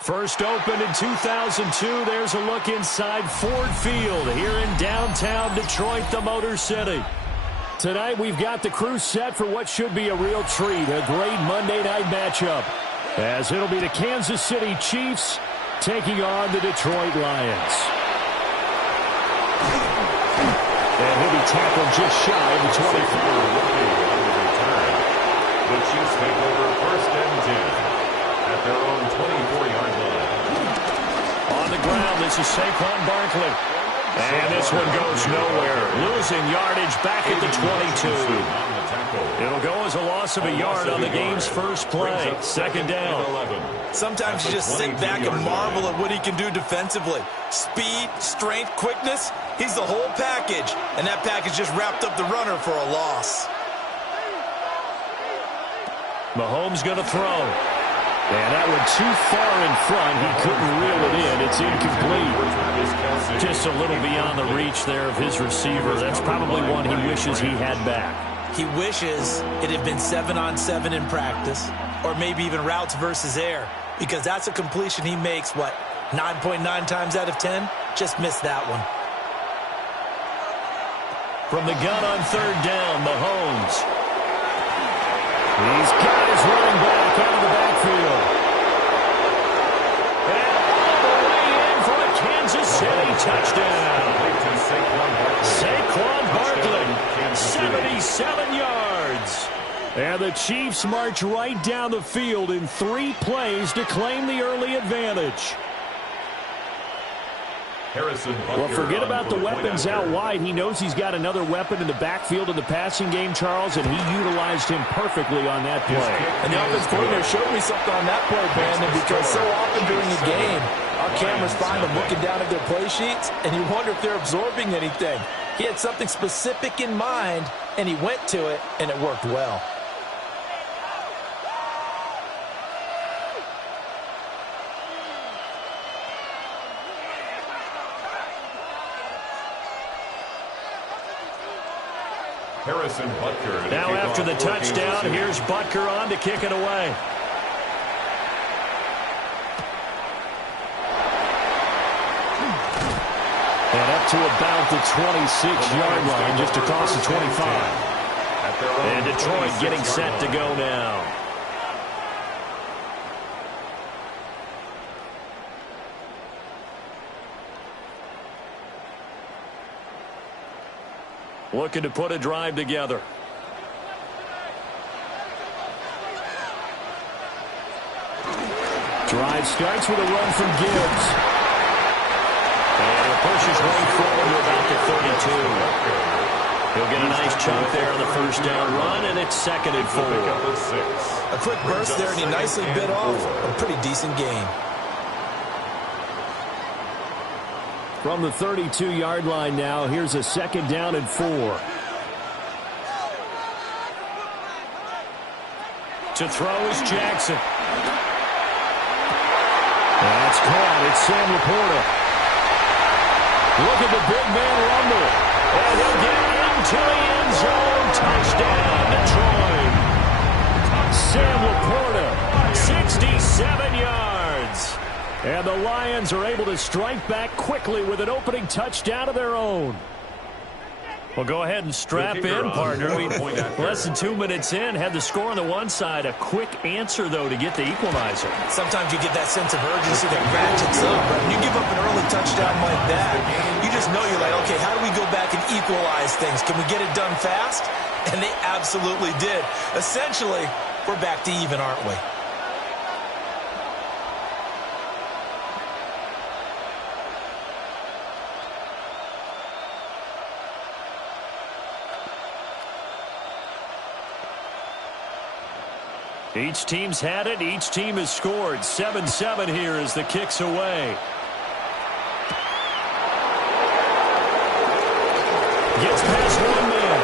First opened in 2002, there's a look inside Ford Field here in downtown Detroit, the Motor City. Tonight we've got the crew set for what should be a real treat, a great Monday night matchup, as it'll be the Kansas City Chiefs taking on the Detroit Lions. And he'll be tackled just shy of the 25. The Chiefs take over first and 10. At their own 24-yard line. On the ground, this is Saquon Barkley. And this one goes nowhere. Losing yardage back at the 22. It'll go as a loss of a yard on the game's first play. Second down. Sometimes you just sit back and marvel at what he can do defensively. Speed, strength, quickness. He's the whole package. And that package just wrapped up the runner for a loss. Mahomes going to throw. And that one too far in front. He couldn't reel it in. It's incomplete. Just a little beyond the reach there of his receiver. That's probably one he wishes he had back. He wishes it had been 7-on-7 in practice, or maybe even routes versus air, because that's a completion he makes, 9.9 times out of 10? Just missed that one. From the gun on third down, Mahomes. He's got his running back out of the backfield. And all the way in for a Kansas City touchdown. Saquon Barkley, 77 yards. And the Chiefs march right down the field in 3 plays to claim the early advantage. Well, forget about the weapons out wide. He knows he's got another weapon in the backfield of the passing game, Charles, and he utilized him perfectly on that play. And the offense coordinator showed me something on that play, Brandon, because so often during the game, our cameras find them looking down at their play sheets, and you wonder if they're absorbing anything. He had something specific in mind, and he went to it, and it worked well. Harrison Butker. Now after the touchdown, here's Butker on to kick it away. And up to about the 26-yard line, just across the 25. And Detroit getting set to go now. Looking to put a drive together. Drive starts with a run from Gibbs. And it pushes right forward to about the 32. He'll get a nice chunk there on the first down run, and it's 2nd and 4. A quick burst there, and he nicely bit off a pretty decent gain. From the 32-yard line now, here's a 2nd down and 4. To throw is Jackson. That's caught. It's Sam Laporta. Look at the big man rumble. And he'll get into the end zone. Touchdown, Detroit. Sam Laporta, 67 yards. And the Lions are able to strike back quickly with an opening touchdown of their own. Well, go ahead and strap in, partner. Less than 2 minutes in, had the score on the one side. A quick answer, though, to get the equalizer. Sometimes you get that sense of urgency that ratchets up. Right? When you give up an early touchdown like that, you just know you're like, okay, how do we go back and equalize things? Can we get it done fast? And they absolutely did. Essentially, we're back to even, aren't we? Each team's had it. Each team has scored. 7-7 here as the kick's away. Gets past one man.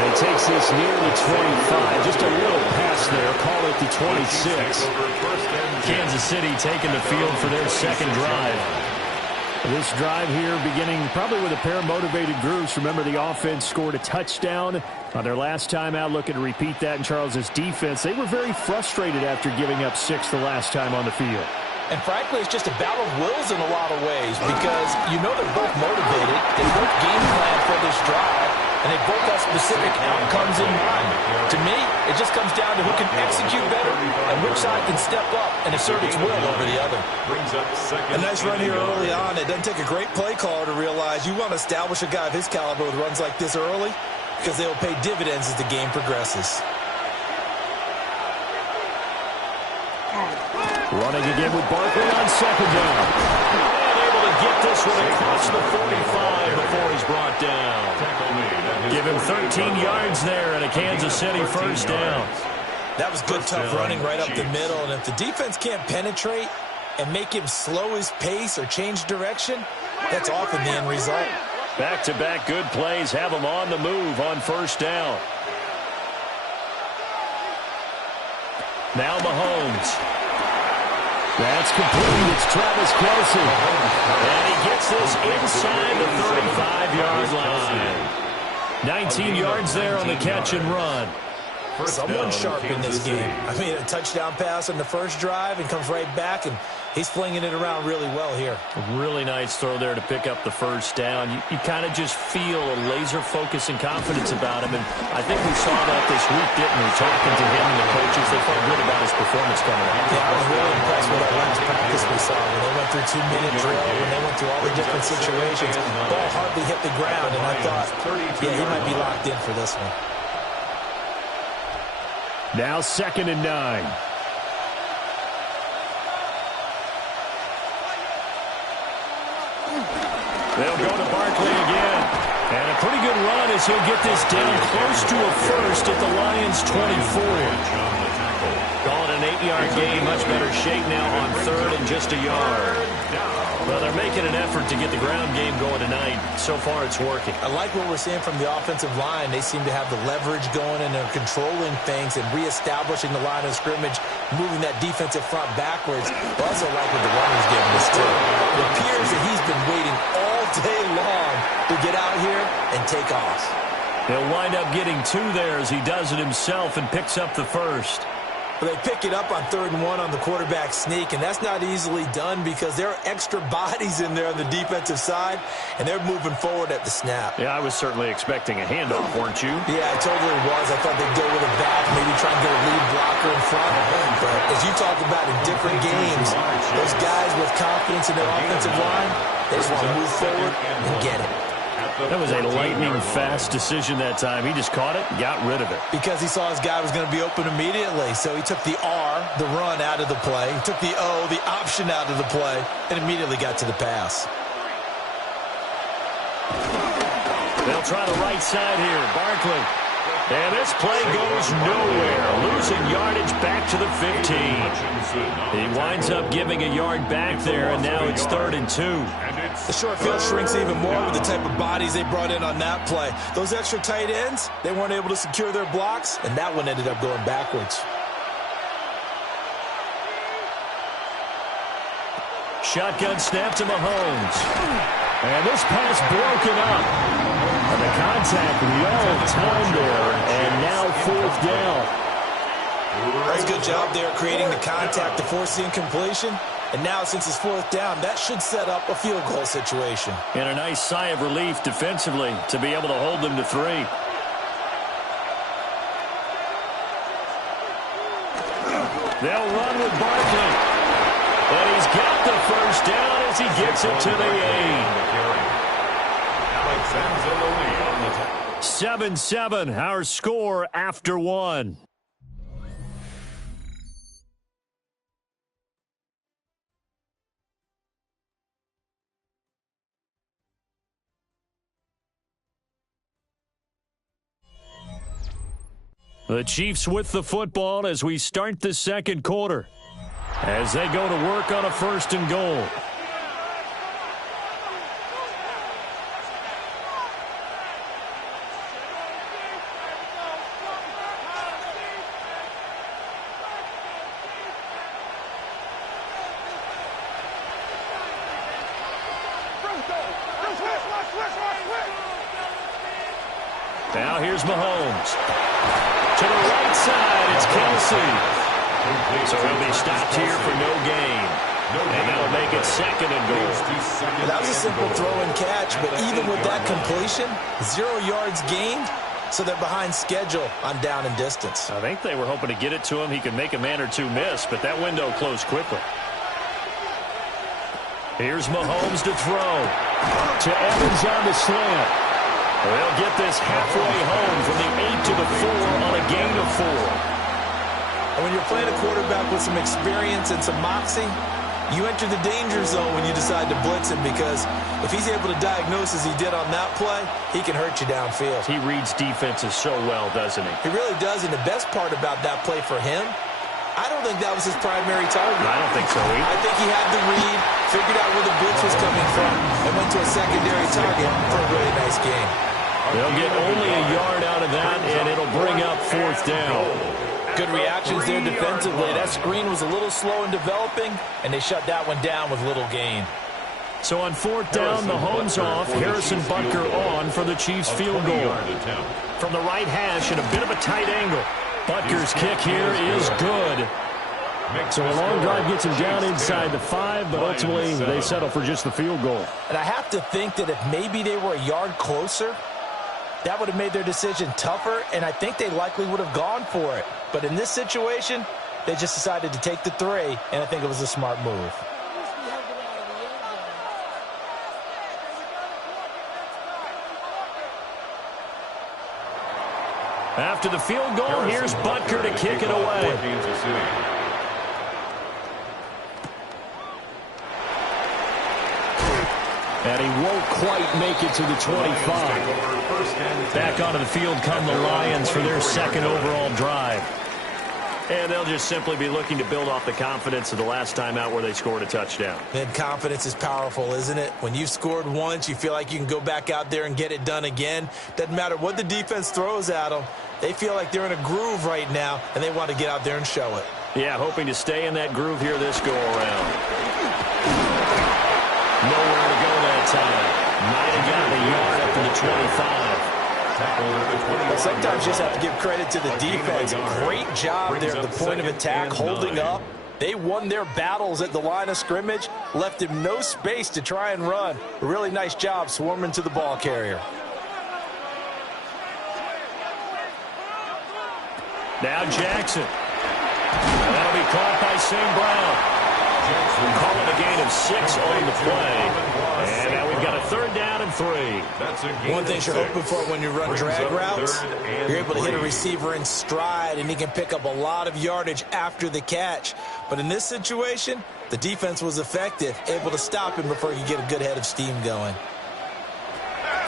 And he takes this near the 25. Just a little pass there. Call it the 26. Kansas City taking the field for their second drive. This drive here beginning probably with a pair of motivated groups. Remember, the offense scored a touchdown on their last time out. Looking to repeat that in Charles' defense. They were very frustrated after giving up 6 the last time on the field. And frankly, it's just a battle of wills in a lot of ways because you know they're both motivated. They both game plan for this drive, and they both have specific outcomes in mind. To me, it just comes down to who can execute better and which side can step up and assert its will over the other. A nice run here early on. It doesn't take a great play caller to realize you want to establish a guy of his caliber with runs like this early because they will pay dividends as the game progresses. Running again with Barkley on second down. And able to get this one across the 45 before he's brought down. Give him 13 yards there and a Kansas City first down. That was good, tough running right up the middle. And if the defense can't penetrate and make him slow his pace or change direction, that's often the end result. Back-to-back good plays have him on the move on first down. Now Mahomes. That's complete. It's Travis Kelce. And he gets this inside the 35-yard line. 19 yards there on the catch and run. Someone sharp in this game. I mean, a touchdown pass on the first drive and comes right back, and he's flinging it around really well here. A really nice throw there to pick up the first down. You kind of just feel a laser focus and confidence about him, and I think we saw that this week, didn't we? Talking to him and the coaches, they felt good about his performance coming out. Yeah, I was really impressed with that last practice we saw. When they went through 2-minute drill, when they went through all the different situations, ball hardly hit the ground, and I thought, yeah, he might be locked in for this one. Now 2nd and 9. They'll go to Barkley again. And a pretty good run as he'll get this down close to a first at the Lions' 24. Call it an 8-yard gain. Much better shape now on 3rd and just a yard. Well, they're making an effort to get the ground game going tonight. So far, it's working. I like what we're seeing from the offensive line. They seem to have the leverage going, and they're controlling things and reestablishing the line of scrimmage, moving that defensive front backwards. I also like what the runner's giving us, too. It appears that he's been waiting all day long to get out here and take off. He'll wind up getting 2 there as he does it himself and picks up the first. But they pick it up on 3rd and 1 on the quarterback sneak, and that's not easily done because there are extra bodies in there on the defensive side, and they're moving forward at the snap. Yeah, I was certainly expecting a handoff, weren't you? Yeah, I totally was. I thought they'd go with a back, maybe try and get a lead blocker in front. But as you talk about in different games, those guys with confidence in their offensive line, they just want to move forward and get it. That was a lightning-fast decision that time. He just caught it and got rid of it. Because he saw his guy was going to be open immediately. So he took the R, the run, out of the play. He took the O, the option, out of the play, and immediately got to the pass. They'll try the right side here. Barkley. And this play goes nowhere. Losing yardage back to the 15. He winds up giving a yard back there, and now it's 3rd and 2. The short field shrinks even more with the type of bodies they brought in on that play. Those extra tight ends, they weren't able to secure their blocks, and that one ended up going backwards. Shotgun snap to Mahomes. And this pass broken up. And the contact well timed there, and now 4th down. That's a good job there creating the contact to force the incompletion. And now, since it's 4th down, that should set up a field goal situation. And a nice sigh of relief defensively to be able to hold them to 3. They'll run with Barkley. And he's got the first down as he gets it to the 8. 7-7, our score after 1. The Chiefs with the football as we start the second quarter, as they go to work on a 1st and goal. Now here's Mahomes. To the right side, it's Kelsey. So he'll be stopped here for no gain. And that'll make it 2nd and goal. That was a simple throw and catch, but even with that completion, 0 yards gained, so they're behind schedule on down and distance. I think they were hoping to get it to him. He could make a man or two miss, but that window closed quickly. Here's Mahomes to throw. To Evans on the slant. They'll get this halfway home from the 8 to the 4 on a gain of 4. And when you're playing a quarterback with some experience and some moxie, you enter the danger zone when you decide to blitz him, because if he's able to diagnose as he did on that play, he can hurt you downfield. He reads defenses so well, doesn't he? He really does, and the best part about that play for him, I don't think that was his primary target. I don't think so either. I think he had the read, figured out where the blitz was coming from, and went to a secondary target for a really nice game. They'll get only a yard out of that, and it'll bring up 4th down. Good reactions there defensively. That screen was a little slow in developing, and they shut that one down with little gain. So on 4th down, Mahomes off, Harrison Butker on for the Chiefs field goal. From the right hash and a bit of a tight angle. Butker's kick here is good. So a long drive gets him down inside the 5, but ultimately they settle for just the field goal. And I have to think that if maybe they were a yard closer, that would have made their decision tougher, and I think they likely would have gone for it. But in this situation, they just decided to take the 3, and I think it was a smart move. After the field goal, here's Butker to kick it away. And he won't quite make it to the 25. Back onto the field come the Lions for their 2nd overall drive. And they'll just simply be looking to build off the confidence of the last time out where they scored a touchdown. And confidence is powerful, isn't it? When you've scored once, you feel like you can go back out there and get it done again. Doesn't matter what the defense throws at them. They feel like they're in a groove right now, and they want to get out there and show it. Yeah, hoping to stay in that groove here this go-around. Nowhere to go that time. Might have gotten a yard up to the 25. Well, sometimes you just have to give credit to the defense. Great job there at the point of attack, holding up. They won their battles at the line of scrimmage, left him no space to try and run. A really nice job swarming to the ball carrier. Now Jackson. That'll be caught by St. Brown. Call it a gain of 6 on the play. And now we've got a 3rd down and 3. One thing you're hoping for when you run drag routes, you're able to hit a receiver in stride, and he can pick up a lot of yardage after the catch. But in this situation, the defense was effective, able to stop him before he could get a good head of steam going.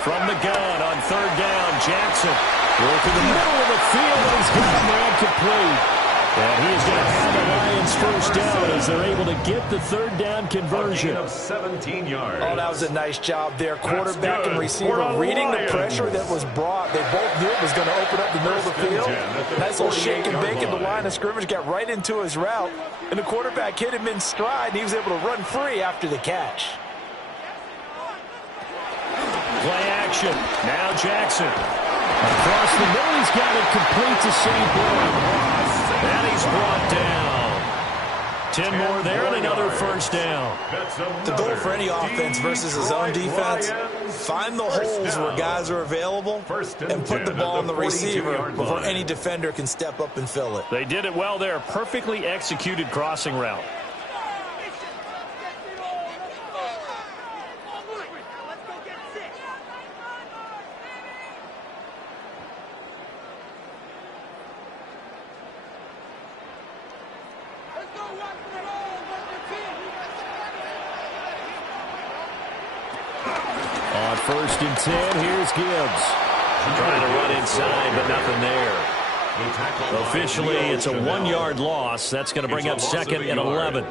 From the gun on 3rd down, Jackson. Through the middle of the field, and he's got him there complete. And he is going to have the Lions 1st down as they're able to get the 3rd down conversion. Of 17 yards. Oh, that was a nice job there. Quarterback and receiver reading the pressure that was brought. They both knew it was going to open up the middle of the field. Nice little shake and bake at the line of scrimmage, got right into his route. And the quarterback hit him in stride, and he was able to run free after the catch. Play action. Now Jackson. Across the middle, he's got it complete to St. Brown. And he's brought down. 10 more there and another 1st down. The goal for any offense versus his own defense, find the holes where guys are available and put the ball on the receiver before any defender can step up and fill it. They did it well there. Perfectly executed crossing route. On 1st and 10, here's Gibbs. Trying to run inside, but nothing there. Officially, it's a 1-yard loss. That's going to bring up 2nd and 11.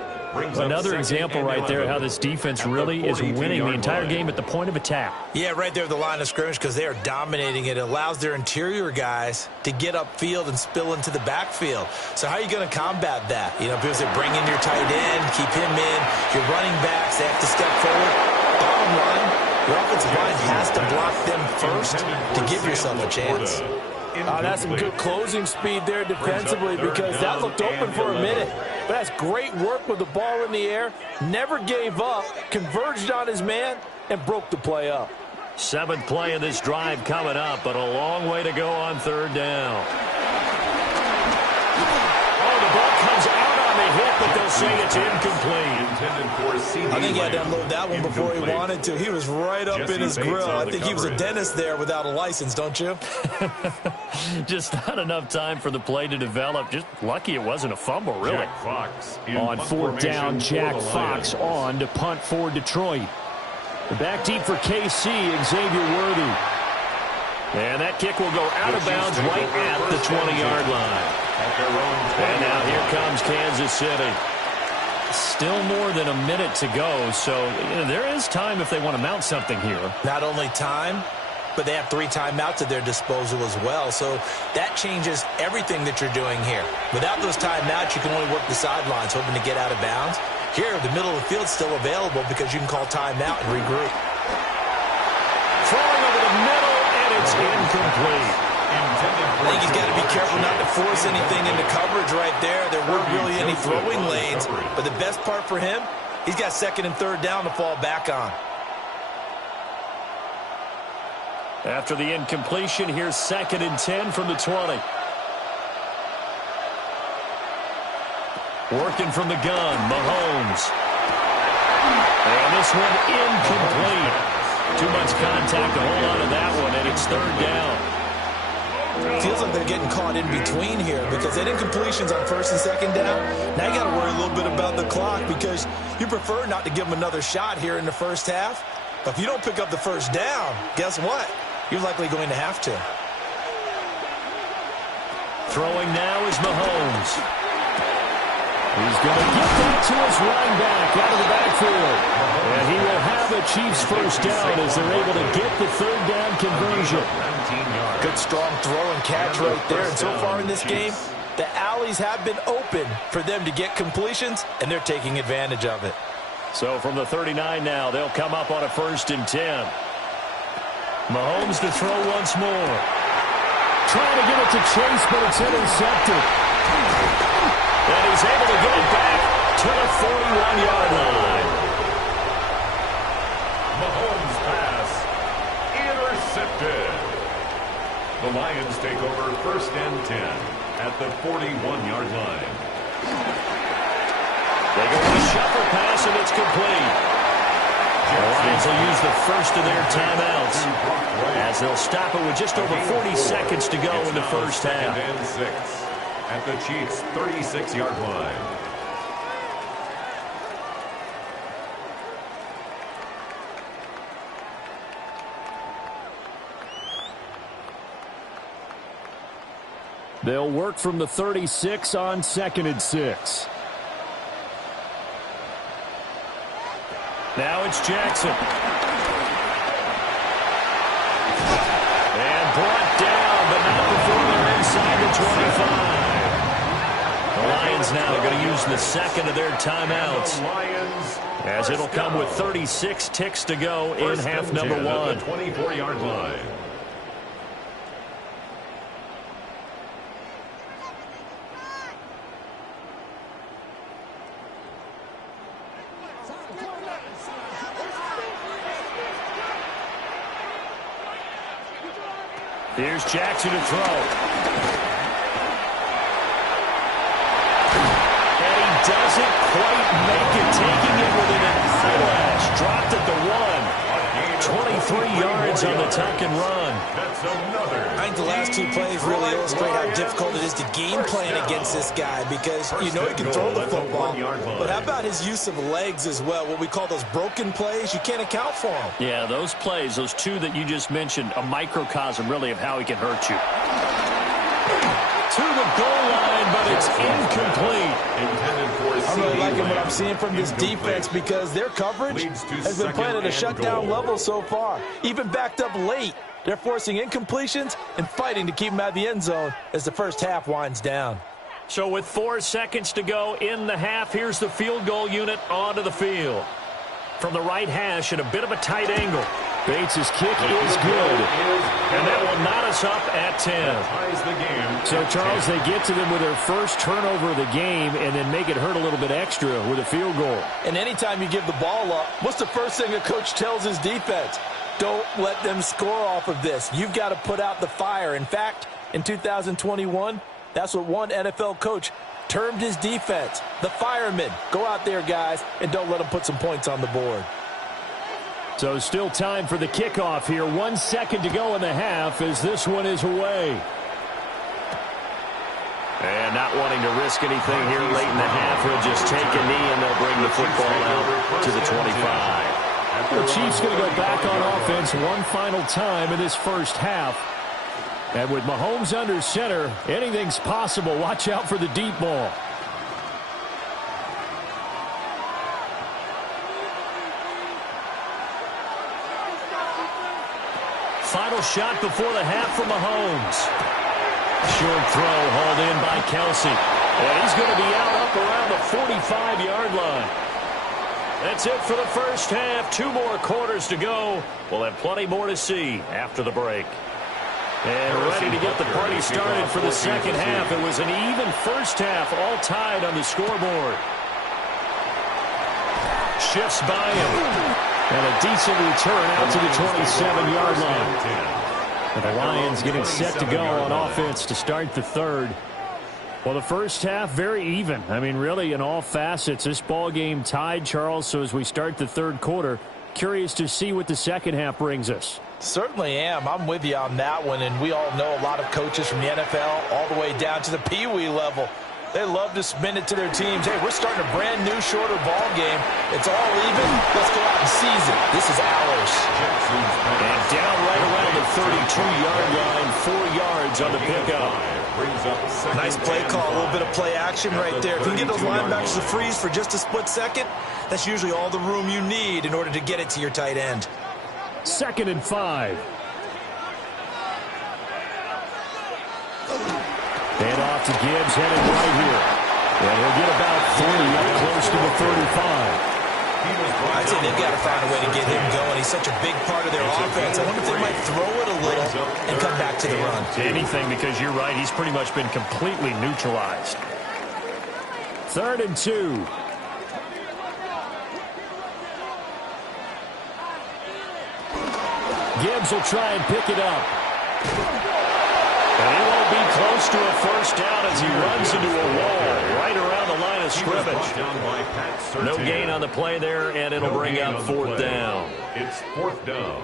Another example right there how this defense really is winning the entire game at the point of attack. Yeah, right there at the line of scrimmage, because they are dominating it. It allows their interior guys to get upfield and spill into the backfield. So how are you going to combat that? You know, people say bring in your tight end, keep him in. Your running backs, they have to step forward. Bottom line, your offensive line has to block them first to give yourself a chance. That's some good closing speed there defensively because that looked open for a minute. But that's great work with the ball in the air. Never gave up, converged on his man, and broke the play up. 7th play of this drive coming up, but a long way to go on 3rd down. Oh, the ball comes out on the hit, but they'll say it's incomplete. I think he had to unload that one before he wanted to. He was right up in his grill. I think he was a dentist there without a license, don't you? Just not enough time for the play to develop. Just lucky it wasn't a fumble, really. On 4th down, Jack Fox on to punt for Detroit. Back deep for KC, Xavier Worthy. And that kick will go out of bounds right at the 20-yard line. And now here comes Kansas City. Still more than a minute to go, so there is time if they want to mount something here. Not only time, but they have 3 timeouts at their disposal as well, so that changes everything that you're doing here. Without those timeouts, you can only work the sidelines, hoping to get out of bounds. Here, the middle of the field is still available because you can call timeout and regroup. Throwing over the middle, and it's incomplete. I think he's got to be careful not to force anything into coverage right there. There weren't really any throwing lanes, but the best part for him, he's got 2nd and 3rd down to fall back on. After the incompletion, here's 2nd and 10 from the 20. Working from the gun, Mahomes. And this one incomplete. Too much contact to hold on to that one, and it's 3rd down. Feels like they're getting caught in between here because that incompletion's on 1st and 2nd down. Now you got to worry a little bit about the clock because you prefer not to give them another shot here in the 1st half. But if you don't pick up the 1st down, guess what? You're likely going to have to. Throwing now is Mahomes. He's going to get that to his running back out of the backfield. And he will have a Chiefs 1st down as they're able to get the 3rd down conversion. Good strong throw and catch right there. And so far in this game, the alleys have been open for them to get completions, and they're taking advantage of it. So from the 39 now, they'll come up on a 1st and 10. Mahomes to throw once more. Trying to get it to Chase, but it's intercepted. And he's able to get it back to the 41-yard line. Mahomes' pass intercepted. The Lions take over 1st and 10 at the 41-yard line. They go with a shuffle pass, and it's complete. The Lions will use the first of their timeouts as they'll stop it with just over 40 seconds to go in the 1st half. 2nd and 6 at the Chiefs' 36-yard line. They'll work from the 36 on 2nd and 6. Now it's Jackson. And brought down, but not before they're inside the 25. The Lions now are going to use the 2nd of their timeouts, as it'll come with 36 ticks to go in half number 1. 24-yard line. Here's Jackson to throw. And he doesn't quite make it, taking it within an eyelash. Dropped at the 1. 23 yards on the tuck and run. That's another. I think the last 2 plays really illustrate how difficult it is to game plan against this guy because you know he can throw the football, but how about his use of legs as well? What we call those broken plays, you can't account for them. Yeah, those plays, those 2 that you just mentioned, a microcosm really of how he can hurt you. To the goal line, but it's incomplete. I'm really liking what I'm seeing from this defense because their coverage has been playing at a shutdown level so far. Even backed up late, they're forcing incompletions and fighting to keep them out of the end zone as the 1st half winds down. So with 4 seconds to go in the half, here's the field goal unit onto the field. From the right hash at a bit of a tight angle. Bates' kick is good. And that will knot us up at 10. So, Charles, they get to them with their first turnover of the game and then make it hurt a little bit extra with a field goal. And anytime you give the ball up, what's the first thing a coach tells his defense? Don't let them score off of this. You've got to put out the fire. In fact, in 2021, that's what one NFL coach termed his defense, the firemen. Go out there, guys, and don't let them put some points on the board. So still time for the kickoff here. 1 second to go in the half as this one is away. And not wanting to risk anything here late in the half, he'll just take a knee and they'll bring the football out to the 25. The Chiefs going to go back on offense one final time in this first half. And with Mahomes under center, anything's possible. Watch out for the deep ball. Final shot before the half for Mahomes. Short throw hauled in by Kelsey. And he's going to be out up around the 45-yard line. That's it for the first half. 2 more quarters to go. We'll have plenty more to see after the break. And ready to get the party started for the second half. It was an even first half, all tied on the scoreboard. Shifts by him. And a decent return out to the 27-yard line. And the Lions getting set to go on offense to start the third. Well, the first half, very even. I mean, really, in all facets, this ball game tied, Charles. So as we start the third quarter, curious to see what the second half brings us. Certainly am. I'm with you on that one. And we all know a lot of coaches from the NFL all the way down to the Pee-wee level. They love to spin it to their teams. Hey, we're starting a brand new, shorter ball game. It's all even. Let's go out and seize it. This is ours. And down right around the 32-yard line, 4 yards on the pickup. Nice play call, a little bit of play action right there. If you can get those linebackers to freeze for just a split second, that's usually all the room you need in order to get it to your tight end. 2nd and 5. And off to Gibbs, headed right here. And he'll get about 3 up close to the 35. I'd say they've got to find a way to get him going. He's such a big part of their offense. I wonder if they might throw it a little and come back to the run. Anything, because you're right, he's pretty much been completely neutralized. 3rd and 2. Gibbs will try and pick it up. And he won't be close to a first down as he runs into a wall right around the line of scrimmage. No gain on the play there, and it'll bring up 4th down. It's 4th down.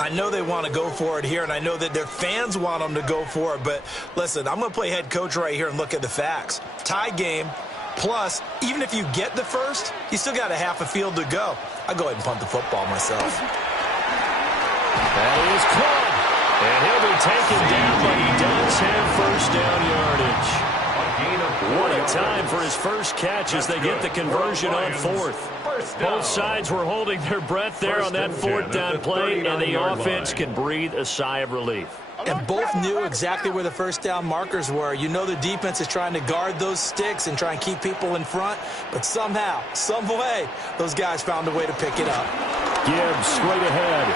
I know they want to go for it here, and I know that their fans want them to go for it, but listen, I'm going to play head coach right here and look at the facts. Tie game, plus, even if you get the first, you still got a half a field to go. I'll go ahead and punt the football myself. That is caught. And he'll be taken down, but he does have first down yardage. What a time for his first catch as they get the conversion on 4th. Both sides were holding their breath there on that 4th down play, and the offense can breathe a sigh of relief. And both knew exactly where the first down markers were. You know the defense is trying to guard those sticks and try and keep people in front, but somehow, some way, those guys found a way to pick it up. Gibbs straight ahead.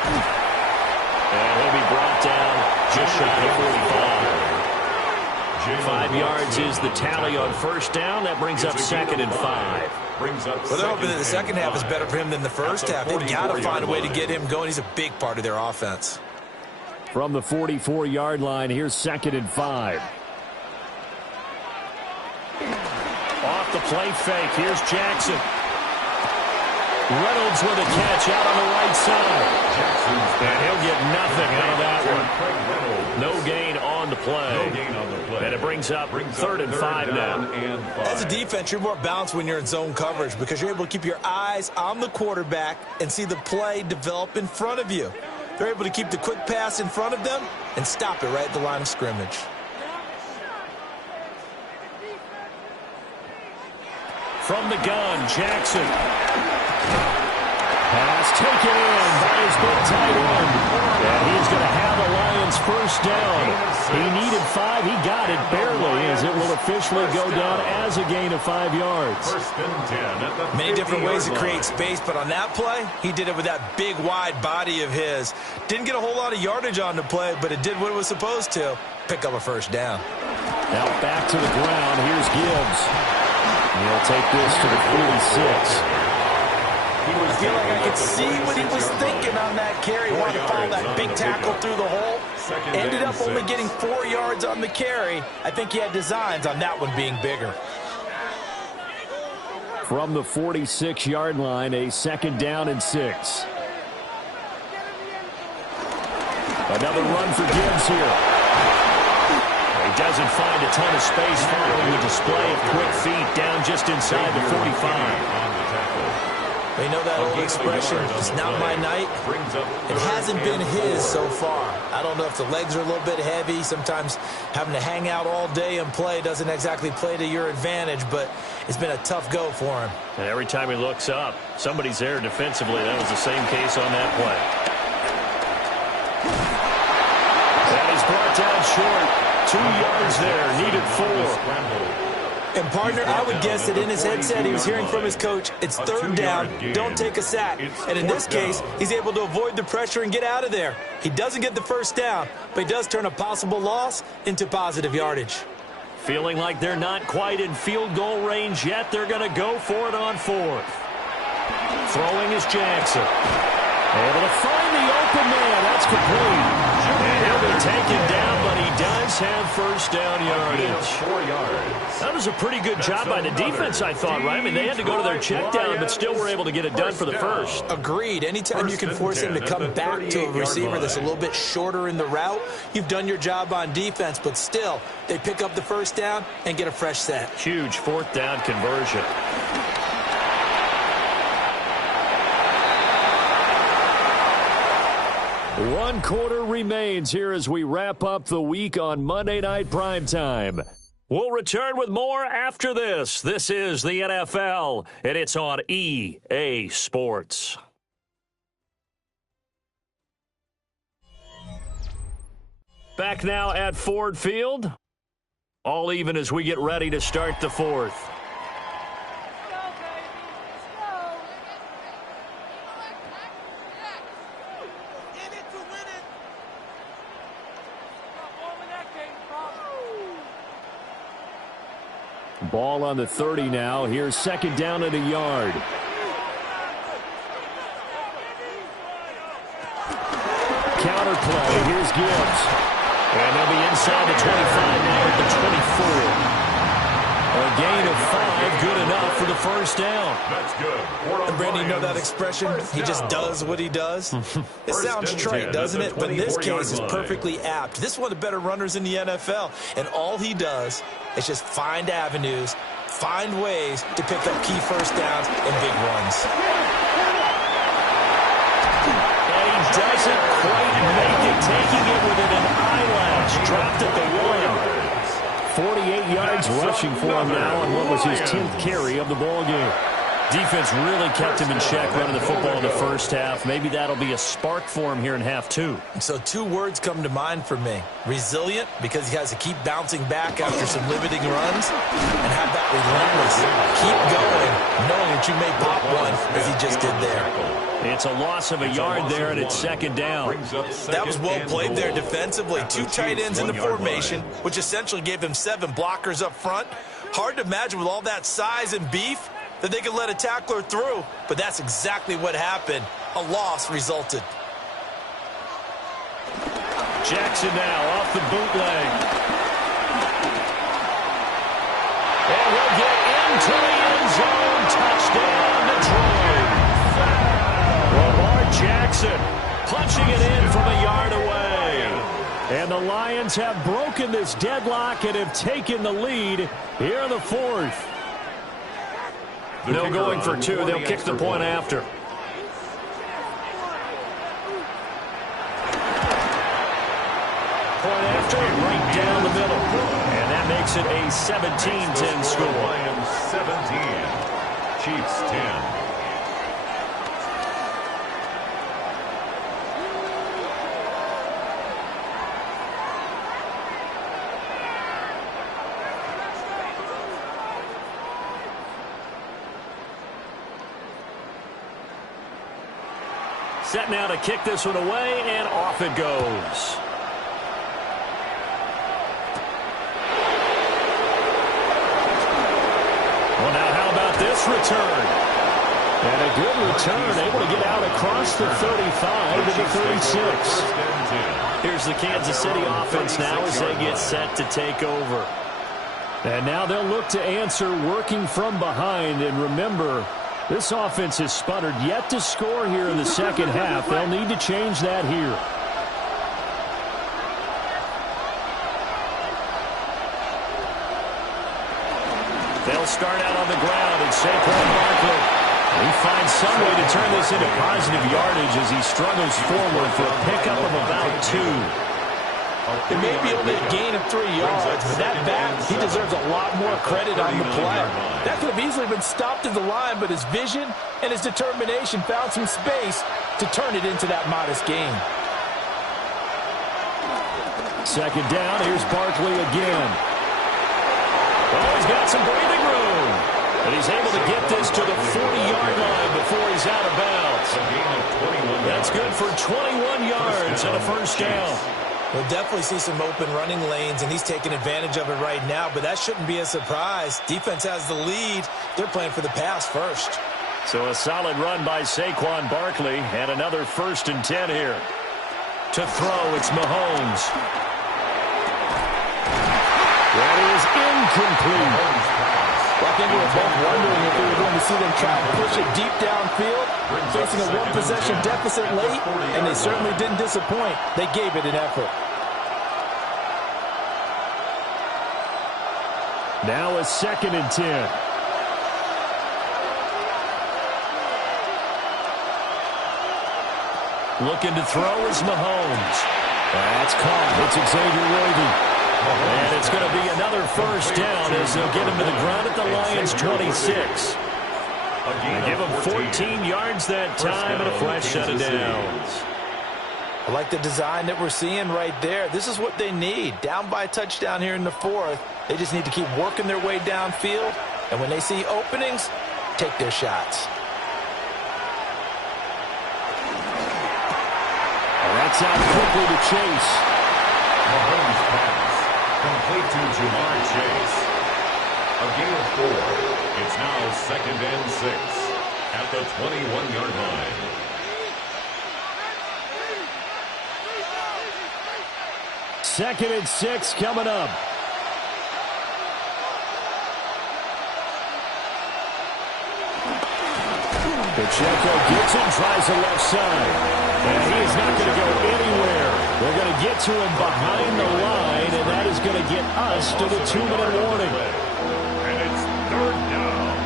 And he'll be brought down just shy of 45. 5 yards is the tally on first down. That brings up 2nd and 5. Well, they're hoping that the second half is better for him than the first half. They've got to find a way to get him going. He's a big part of their offense. From the 44-yard line, here's 2nd and 5. Off the play fake. Here's Jackson. Reynolds with a catch out on the right side. And he'll get nothing out of that one. No gain on the play. And it brings up 3rd and 5 now. As a defense, you're more balanced when you're in zone coverage because you're able to keep your eyes on the quarterback and see the play develop in front of you. They're able to keep the quick pass in front of them and stop it right at the line of scrimmage. From the gun, Jackson. Pass taken in by his big tight end. And he's going to have a Lions first down He needed 5. He got it barely, as it will officially go down as a gain of 5 yards. Many different ways to create space, but on that play, he did it with that big, wide body of his. Didn't get a whole lot of yardage on the play, but it did what it was supposed to. Pick up a first down. Now back to the ground. Here's Gibbs. He'll take this to the 46. I feel like I could see what he was thinking on that carry. Wanted to follow that big tackle through the hole. Ended up only getting 4 yards on the carry. I think he had designs on that one being bigger. From the 46-yard line, a 2nd down and 6. Another run for Gibbs here. He doesn't find a ton of space following the display of quick feet down just inside the 45. You know that old expression, it's not my night. It hasn't been his so far. I don't know if the legs are a little bit heavy. Sometimes having to hang out all day and play doesn't exactly play to your advantage, but it's been a tough go for him. And every time he looks up, somebody's there defensively. That was the same case on that play. That is brought down short. 2 yards there, needed 4. And, partner, I would guess that in his headset he was hearing from his coach, it's 3rd down, don't take a sack. And in this case, he's able to avoid the pressure and get out of there. He doesn't get the first down, but he does turn a possible loss into positive yardage. Feeling like they're not quite in field goal range yet. They're going to go for it on 4th. Throwing is Jackson. Able to find the open man. That's complete. He'll be taken down, but he does have first down yardage. 4 yards. That was a pretty good job by the defense, I thought, right? I mean, they had to go to their check down, but still were able to get it done for the first. Agreed. Anytime you can force him to come back to a receiver that's a little bit shorter in the route, you've done your job on defense, but still, they pick up the first down and get a fresh set. Huge 4th down conversion. One quarter remains here as we wrap up the week on Monday Night Primetime. We'll return with more after this. This is the NFL, and it's on EA Sports. Back now at Ford Field. All even as we get ready to start the 4th. Ball on the 30 now. Here's 2nd down and a yard. Counter play. Here's Gibbs. And they'll be inside the 25 now at the 24. A gain of 5, good enough for the first down. That's good. And Brandon, you know that expression? He just does what he does. It sounds trite, doesn't it? But in this case, it's perfectly apt. This is one of the better runners in the NFL. And all he does is just find avenues, find ways to pick up key first downs and big runs. And he doesn't quite make it, taking it within an eyelash. Dropped at the 1. 48 yards rushing for him now on what was his 10th carry of the ball game. Defense really kept him in check running the football in the first half. Maybe that'll be a spark for him here in half 2. So 2 words come to mind for me. Resilient, because he has to keep bouncing back after some limiting runs. And how about relentless? Keep going, knowing that you may pop one, as he just did there. It's a loss of a yard there, and it's 2nd down. That was well played there defensively. 2 tight ends in the formation, which essentially gave them 7 blockers up front. Hard to imagine with all that size and beef that they could let a tackler through, but that's exactly what happened. A loss resulted. Jackson now off the bootleg. And he'll get into the end zone. Touchdown, Detroit. Lamar Jackson punching it in from a yard away. And the Lions have broken this deadlock and have taken the lead here in the 4th. No going for 2. They'll kick the point after. Point after, right down the middle. And that makes it a 17-10 score. Lions 17, Chiefs 10. Set now to kick this one away, and off it goes. Well, now how about this return? And a good return, able to get out across the 35 to the 36. Here's the Kansas City offense now as they get set to take over. And now they'll look to answer working from behind. And remember, this offense has sputtered yet to score here in the second half. They'll need to change that here. They'll start out on the ground, and Saquon Barkley. He finds some way to turn this into positive yardage as he struggles forward for a pickup of about 2. It may be only a gain of 3 yards, but that back, he deserves a lot more credit on the play. That could have easily been stopped at the line, but his vision and his determination found some space to turn it into that modest gain. Second down, here's Barkley again. Oh, he's got some breathing room. And he's able to get this to the 40-yard line before he's out of bounds. That's good for 21 yards and a first down. We'll definitely see some open running lanes, and he's taking advantage of it right now, but that shouldn't be a surprise. Defense has the lead. They're playing for the pass first. So a solid run by Saquon Barkley, and another 1st and 10 here. To throw, it's Mahomes. That is incomplete. Well, I think we were both wondering if we were going to see them try to push it deep downfield, facing a one-possession deficit late, and they certainly didn't disappoint. They gave it an effort. Now a 2nd and 10. Looking to throw is Mahomes. That's caught. It's Xavier Worthy. And it's going to be another first down as they'll get him to the ground at the Lions' 26. They give him 14 yards that time and a fresh set of downs. I like the design that we're seeing right there. This is what they need. Down by a touchdown here in the 4th. They just need to keep working their way downfield. And when they see openings, take their shots. And that's out quickly to Chase. Mahomes pass. Complete to Jamar Chase. A gain of 4. It's now 2nd and 6 at the 21-yard line. Second and 6 coming up. Pacheco gets it, tries the left side. And he is not going to go anywhere. They're going to get to him behind the line, and that is going to get us to the 2-minute warning. And it's 3rd down.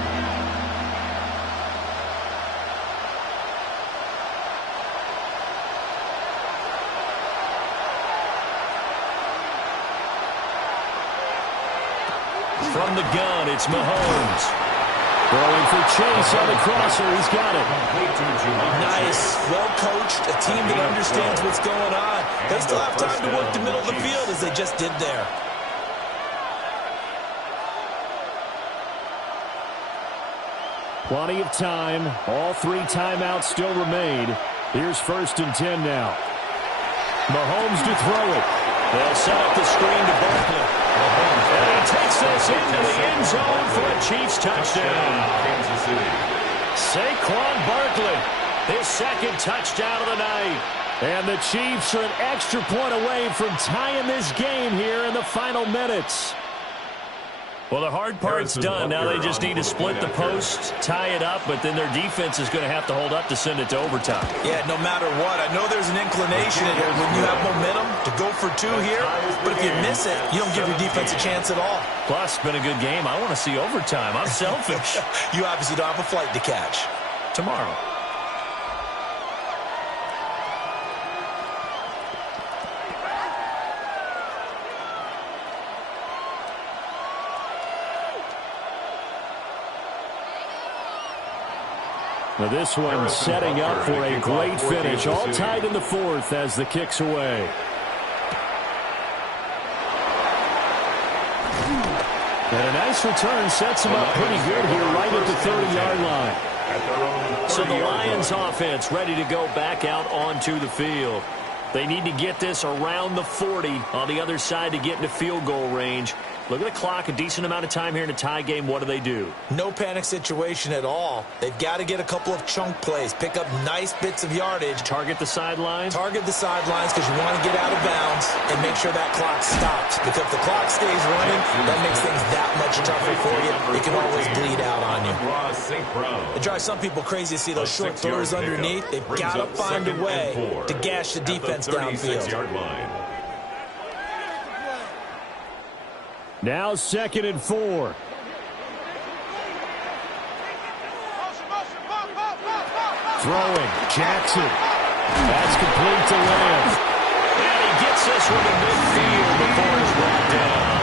From the gun, it's Mahomes. Throwing for Chase on the crosser. He's got it. Nice. Well-coached. A team that understands what's going on. They still have time to work the middle of the field as they just did there. Plenty of time. All 3 timeouts still remain. Here's 1st and 10 now. Mahomes to throw it. They'll set up the screen to Barkley. And he takes this into the end zone for a Chiefs touchdown. Kansas City. Saquon Barkley, his 2nd touchdown of the night. And the Chiefs are an extra point away from tying this game here in the final minutes. Well, the hard part's done. Now they just need to split the post, tie it up, but then their defense is going to have to hold up to send it to overtime. Yeah, no matter what. I know there's an inclination when you have momentum to go for 2 here, but if you miss it, you don't give your defense a chance at all. Plus, it's been a good game. I want to see overtime. I'm selfish. You obviously don't have a flight to catch. Tomorrow. Now this one setting up for a great finish. All tied in the 4th as the kick's away. And a nice return sets him up pretty good here right at the 30-yard line. at their own 30-yard So the Lions line. offense ready to go back out onto the field. They need to get this around the 40 on the other side to get into field goal range. Look at the clock, a decent amount of time here in a tie game. What do? No panic situation at all. They've got to get a couple of chunk plays, pick up nice bits of yardage. Target the sidelines? Target the sidelines because you want to get out of bounds and make sure that clock stops. Because if the clock stays running, that makes things that much tougher for you. It can always bleed out on you. It drives some people crazy to see those short throws underneath. They've got to find a way to gash the defense downfield. Now 2nd and 4. Throwing. Jackson. That's complete to Lamb. And he gets this one to midfield before it's brought down.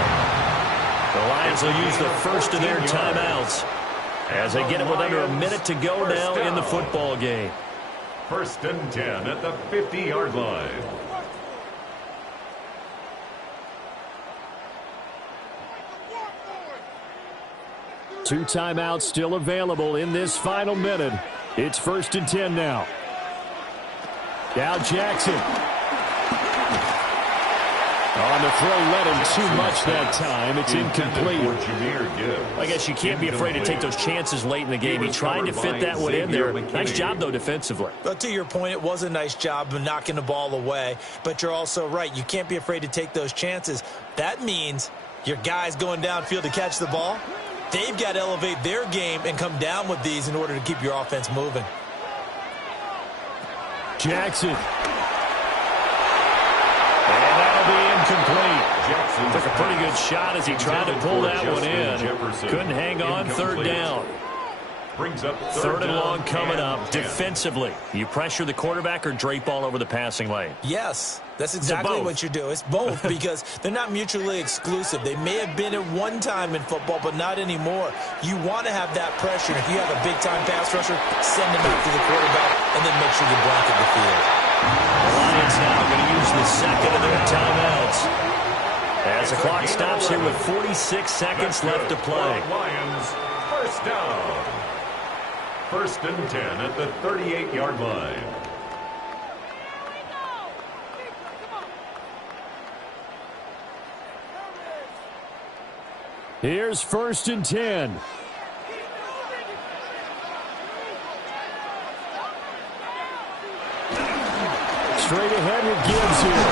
The Lions will use the first of their timeouts as they get it with under a minute to go now in the football game. 1st and 10 at the 50-yard line. Two timeouts still available in this final minute. It's 1st and 10 now. Now Jackson. On the throw, led him too much that time. It's incomplete. I guess you can't be afraid to take those chances late in the game. He tried to fit that one in there. Nice job, though, defensively. But to your point, it was a nice job of knocking the ball away. But you're also right. You can't be afraid to take those chances. That means your guys going downfield to catch the ball, they've got to elevate their game and come down with these in order to keep your offense moving. Jackson. And that'll be incomplete. Took a pretty good shot as he tried to pull that one in. Couldn't hang on. 3rd down. Brings up 3rd and long coming up. Defensively, you pressure the quarterback or drape all over the passing lane? Yes, that's exactly what you do. It's both because they're not mutually exclusive. They may have been at one time in football, but not anymore. You want to have that pressure. If you have a big-time pass rusher, send him out to the quarterback and then make sure you blanket the field. The Lions now going to use the 2nd of their timeouts as the clock stops here with 46 seconds left to play. Lions, 1st down. 1st and 10 at the 38-yard line. Here's 1st and 10. Straight ahead with Gibbs here.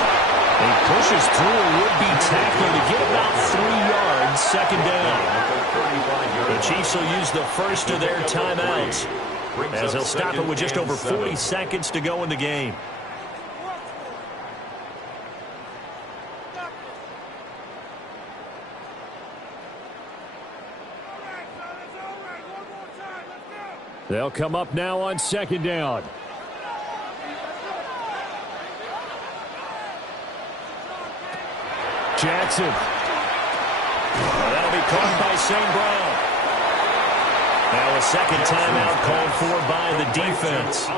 He pushes through a would-be tackler to get about 3 yards. 2nd down. The Chiefs will use the first of their timeouts as they'll stop it with just over 40 seconds to go in the game. They'll come up now on 2nd down. Jackson. That'll be caught by St. Brown. Now a 2nd timeout called for by the defense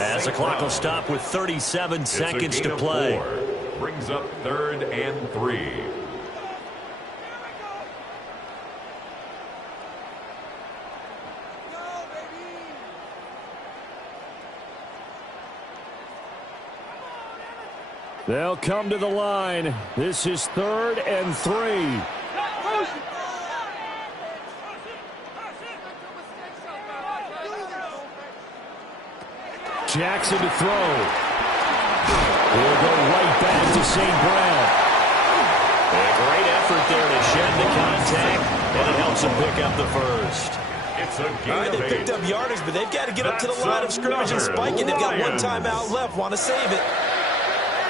as the clock will stop with 37 seconds to play. Brings up 3rd and 3. They'll come to the line. This is 3rd and 3. Jackson to throw. He'll go right back to St. Brown. A great effort there to shed the contact, and it helps him pick up the first. It's a gain They picked up yardage, but they've got to get up to the line of scrimmage and spike it. They've got one timeout left. Want to save it.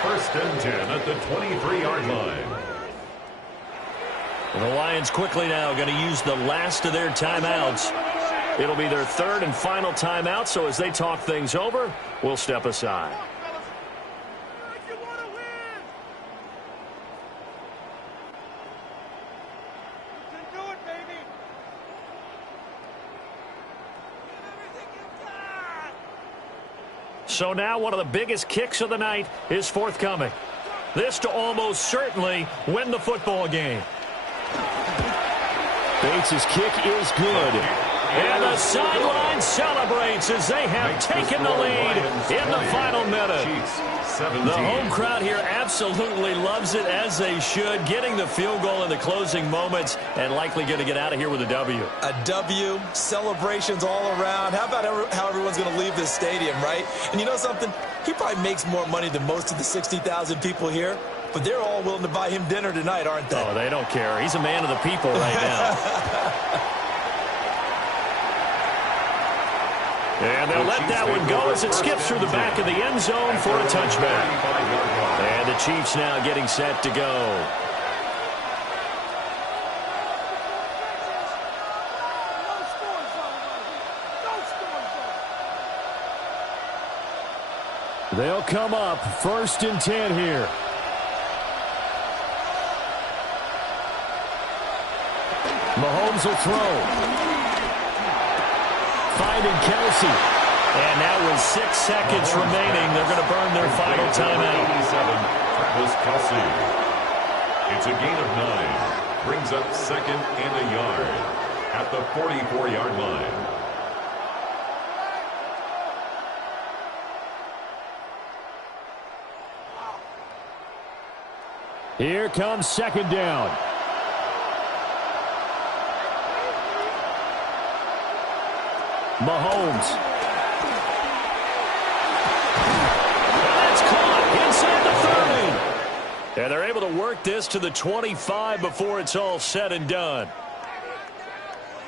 1st and 10 at the 23-yard line. And the Lions quickly now going to use the last of their timeouts. It'll be their 3rd and final timeout, so as they talk things over, we'll step aside. So now one of the biggest kicks of the night is forthcoming. This to almost certainly win the football game. Bates' kick is good. And the sideline celebrates as they have taken the lead in the final minute. The home crowd here absolutely loves it, as they should, getting the field goal in the closing moments and likely going to get out of here with a W. A W, celebrations all around. How about how everyone's going to leave this stadium, right? And you know something? He probably makes more money than most of the 60,000 people here, but they're all willing to buy him dinner tonight, aren't they? Oh, they don't care. He's a man of the people right now. And they'll let that one go as it skips through the back of the end zone for a touchback. And the Chiefs now getting set to go. They'll come up 1st and 10 here. Mahomes will throw. Finding Kelsey. And now with 6 seconds remaining, they're going to burn their final timeout. Travis Kelsey. It's a gain of 9. Brings up 2nd and a yard at the 44-yard line. Here comes 2nd down. Mahomes. And that's caught inside the 30. And they're able to work this to the 25 before it's all said and done.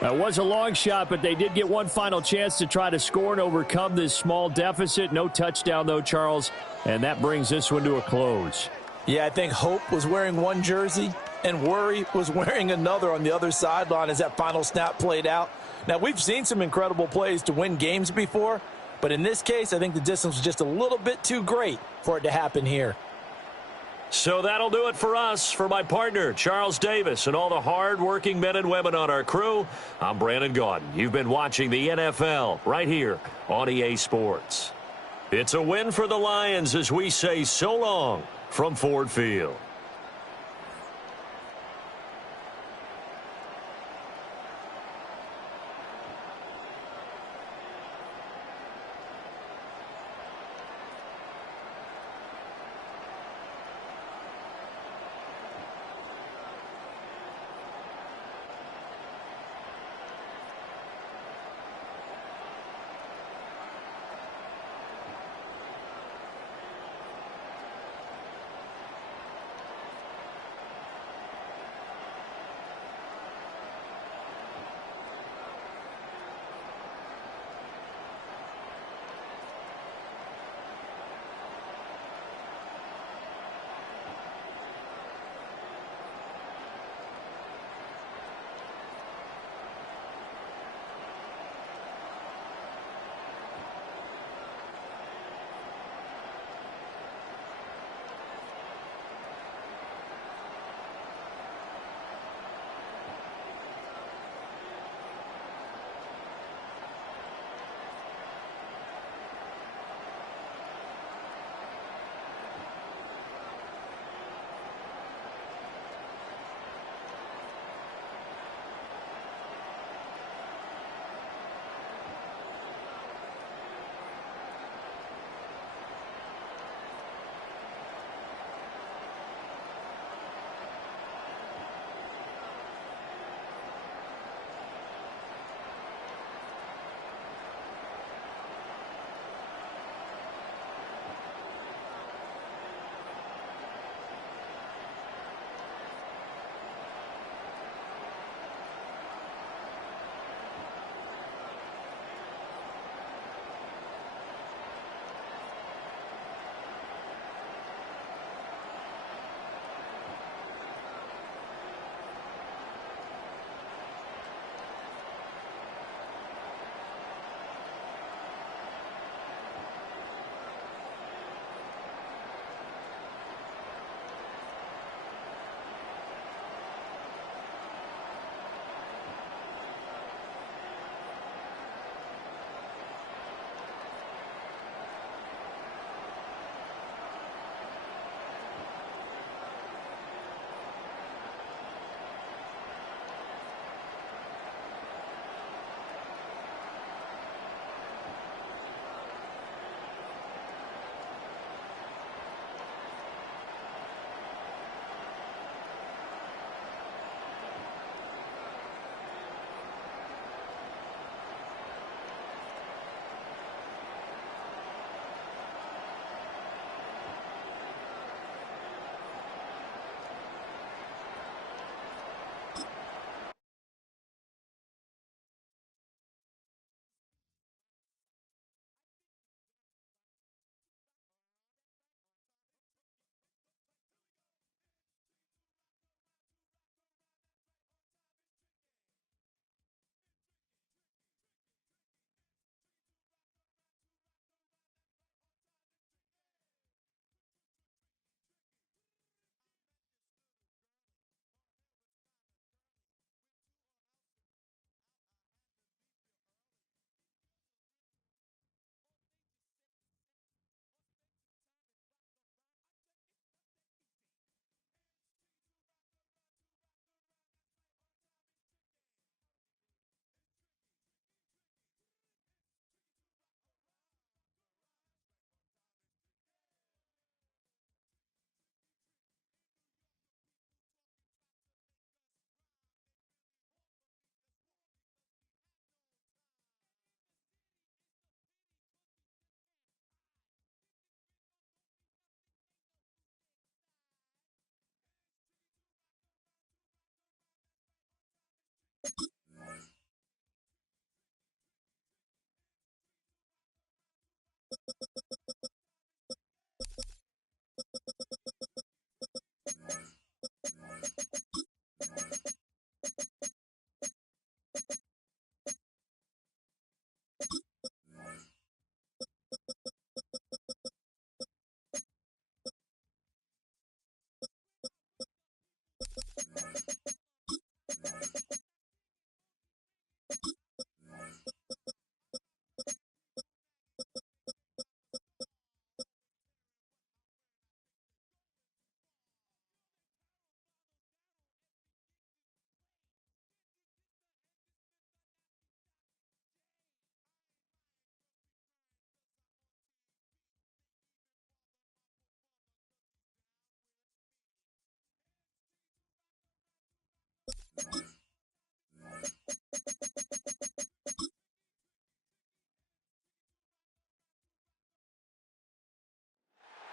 That was a long shot, but they did get one final chance to try to score and overcome this small deficit. No touchdown, though, Charles. And that brings this one to a close. Yeah, I think Hope was wearing one jersey and Worry was wearing another on the other sideline as that final snap played out. Now, we've seen some incredible plays to win games before, but in this case, I think the distance was just a little bit too great for it to happen here. So that'll do it for us. For my partner, Charles Davis, and all the hard-working men and women on our crew, I'm Brandon Gaudin. You've been watching the NFL right here on EA Sports. It's a win for the Lions as we say so long from Ford Field.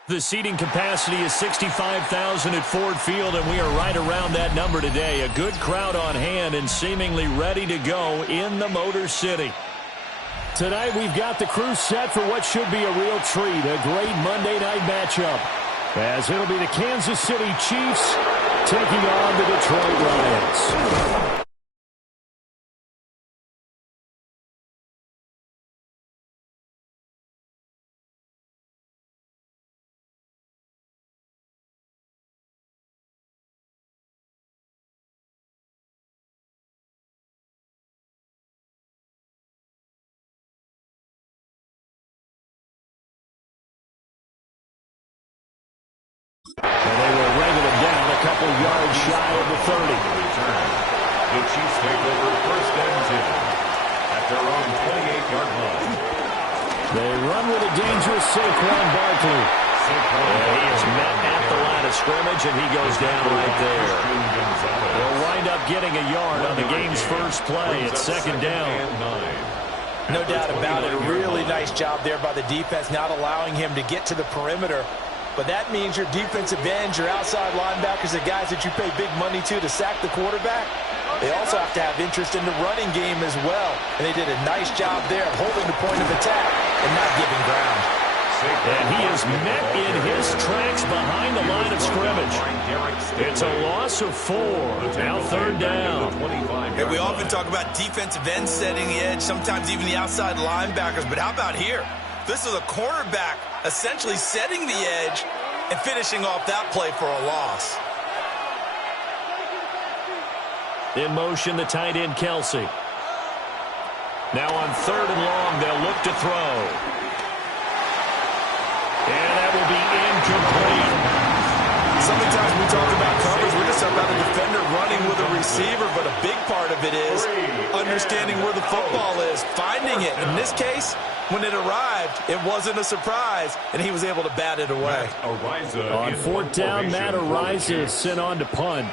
The seating capacity is 65,000 at Ford Field, and we are right around that number today. A good crowd on hand and seemingly ready to go in the Motor City. Tonight we've got the crew set for what should be a real treat, a great Monday night matchup, as it'll be the Kansas City Chiefs taking on the Detroit Lions. And they will wrangle him down a couple yards shy of the 30. The Chiefs take over first and 10 at their own 28-yard line. They run with a dangerous Saquon Barkley. And he is met at the line of scrimmage, and he goes down right there. They'll wind up getting a yard on the game's first play. It's second down. No doubt about it. A really nice job there by the defense, not allowing him to get to the perimeter. But that means your defensive ends, your outside linebackers, the guys that you pay big money to sack the quarterback, they also have to have interest in the running game as well. And they did a nice job there of holding the point of attack and not giving ground. And he is met in his tracks behind the line of scrimmage. It's a loss of 4. Now third down. And we often talk about defensive ends setting the edge, sometimes even the outside linebackers. But how about here? This is a cornerback essentially setting the edge and finishing off that play for a loss. In motion, the tight end, Kelsey. Now on third and long, they'll look to throw. And that will be incomplete. Sometimes we talk about coverage, we're just about a defender running with a receiver, but a big part of it is understanding where the football is, finding it. In this case, when it arrived, it wasn't a surprise, and he was able to bat it away. On fourth down, Matt Araiza is sent on to punt.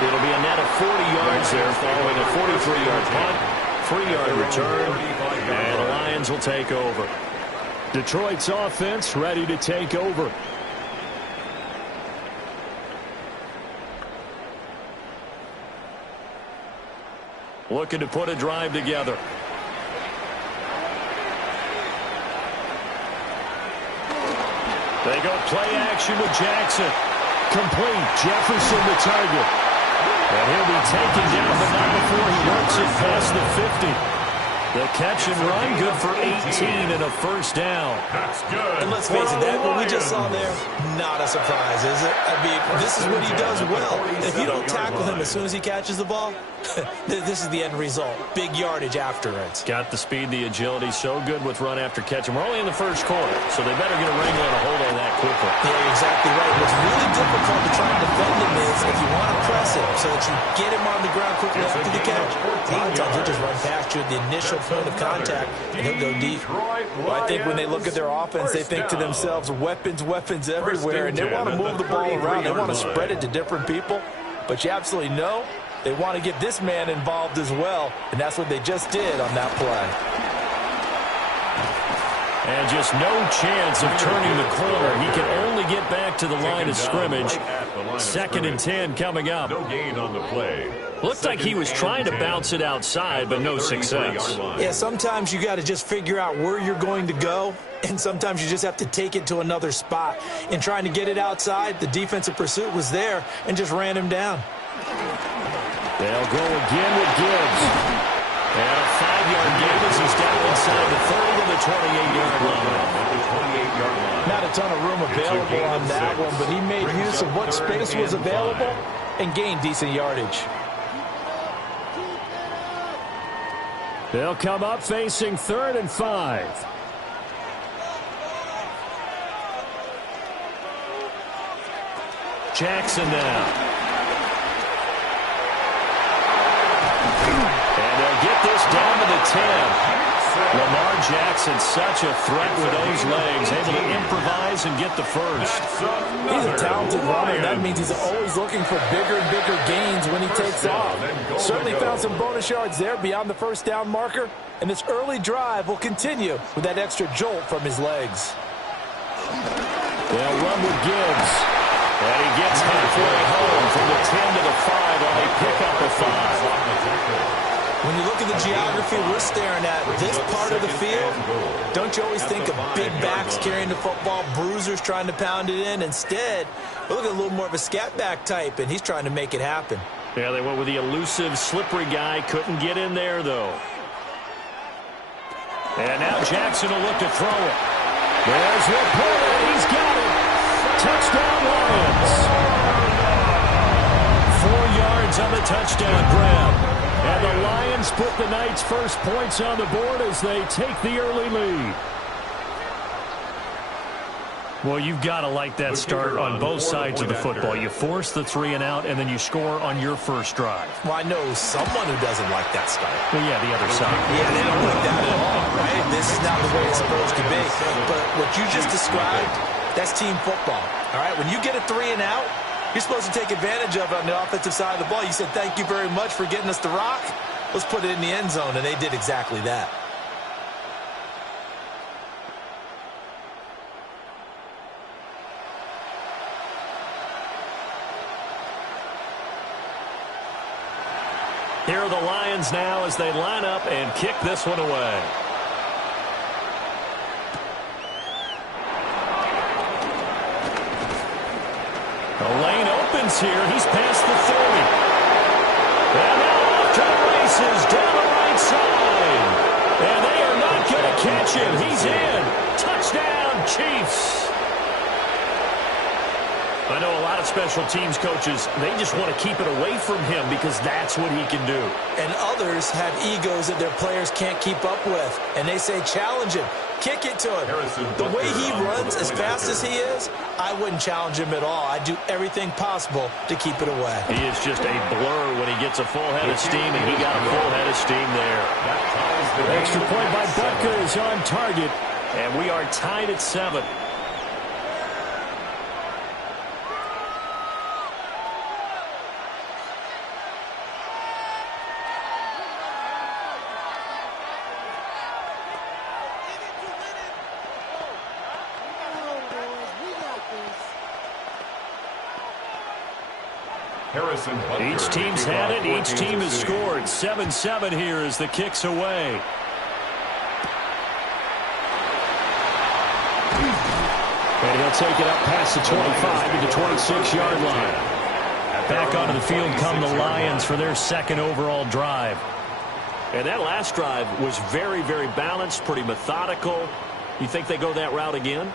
It'll be a net of 40 yards there following a 43-yard punt, 3-yard return, and the Lions will take over. Detroit's offense ready to take over. Looking to put a drive together. They go play action with Jackson. Complete. Jefferson the target. And he'll be taken down, but not before he works it past the 50. The catch and run, good for 18 and a first down. That's good. And let's face it, that what we just saw there, not a surprise, is it? I mean, this is what he does well. If you don't tackle him as soon as he catches the ball, this is the end result. Big yardage afterwards. Got the speed, the agility, so good with run after catch. And we're only in the first quarter, so they better get a wrangle and a hold on that quickly. Yeah, exactly right. What's really difficult to try and defend him is if you want to press him so that you get him on the ground quickly after the catch. A lot of times he'll just run past you at the initial point of contact, and he'll go deep. Well, I think when they look at their offense, they think to themselves, weapons everywhere, and they want to move the ball around. They want to spread it to different people, but you absolutely know they want to get this man involved as well, and that's what they just did on that play. And just no chance of turning the corner. He can only get back to the line of scrimmage. 2nd and 10 coming up. No gain on the play. Looked like he was trying to bounce it outside, but no success. Yeah, sometimes you got to just figure out where you're going to go, and sometimes you just have to take it to another spot. In trying to get it outside, the defensive pursuit was there and just ran him down. They'll go again with Gibbs. And a 5-yard gain as he's down inside the 30 to the 28-yard line. Not a ton of room available on that one, but he made use of what space was available and gained decent yardage. They'll come up facing 3rd and 5. Jackson now. And they'll get this down to the 10. Lamar Jackson, such a threat with those legs, able to improvise and get the first. He's a talented runner. That means he's always looking for bigger and bigger gains when he takes off. Certainly found some bonus yards there beyond the first down marker, and this early drive will continue with that extra jolt from his legs. They'll run with Gibbs. And he gets halfway home from the 10 to the 5 on a pickup of 5. When you look at the geography we're staring at, this part of the field, don't you always think of big backs carrying the football, bruisers trying to pound it in? Instead, we look at a little more of a scat back type, and he's trying to make it happen. Yeah, they went with the elusive, slippery guy. Couldn't get in there, though. And now Jackson will look to throw it. There's Laporta. He's got it. Touchdown, Lions. 4 yards on the touchdown grab. And the Lions put the Knights' first points on the board as they take the early lead. Well, you've got to like that start on both sides of the football. You force the 3 and out, and then you score on your first drive. Well, I know someone who doesn't like that start. Well, yeah, the other side. Yeah, they don't like that at all, right? This is not the way it's supposed to be. But what you just described, that's team football, all right? When you get a 3 and out, you're supposed to take advantage of it on the offensive side of the ball. You said, thank you very much for getting us the rock. Let's put it in the end zone, and they did exactly that. Here are the Lions now as they line up and kick this one away. The lane opens here. He's past the 30. And now off to the races down the right side. And they are not going to catch him. He's in. Touchdown, Chiefs. I know a lot of special teams coaches, they just want to keep it away from him because that's what he can do. And others have egos that their players can't keep up with. And they say, challenge him. Kick it to him. The way he runs as fast as he is, I wouldn't challenge him at all. I'd do everything possible to keep it away. He is just a blur when he gets a full head of steam, and he got a full head of steam there. Extra point by Butker is on target, and we are tied at 7. Each team's had it. Each team has scored. 7-7 here as the kick's away. And he'll take it up past the 25 to the 26-yard line. Back onto the field come the Lions for their second overall drive. And that last drive was very, very balanced, pretty methodical. You think they go that route again?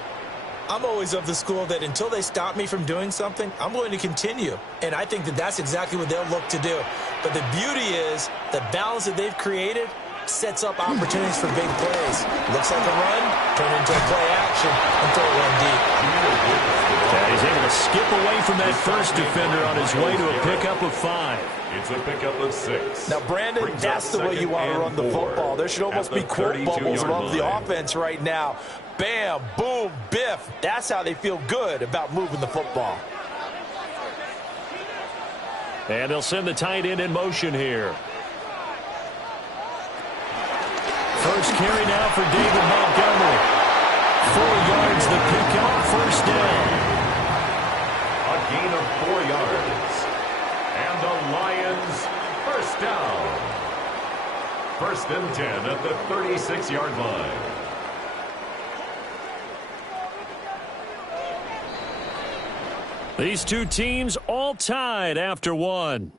I'm always of the school that until they stop me from doing something, I'm going to continue. And I think that that's exactly what they'll look to do. But the beauty is the balance that they've created sets up opportunities for big plays. Looks like a run, turn into a play action, and throw one deep. And he's able to skip away from that first defender on his way to a pickup of 5. It's a pickup of 6. Now, Brandon, that's the way you want to run the football. There should almost be quote bubbles above the offense right now. Bam, boom, biff. That's how they feel good about moving the football. And they'll send the tight end in motion here. First carry now for David Montgomery. 4 yards. And the Lions first down. 1st and 10 at the 36-yard line. These two teams all tied after one.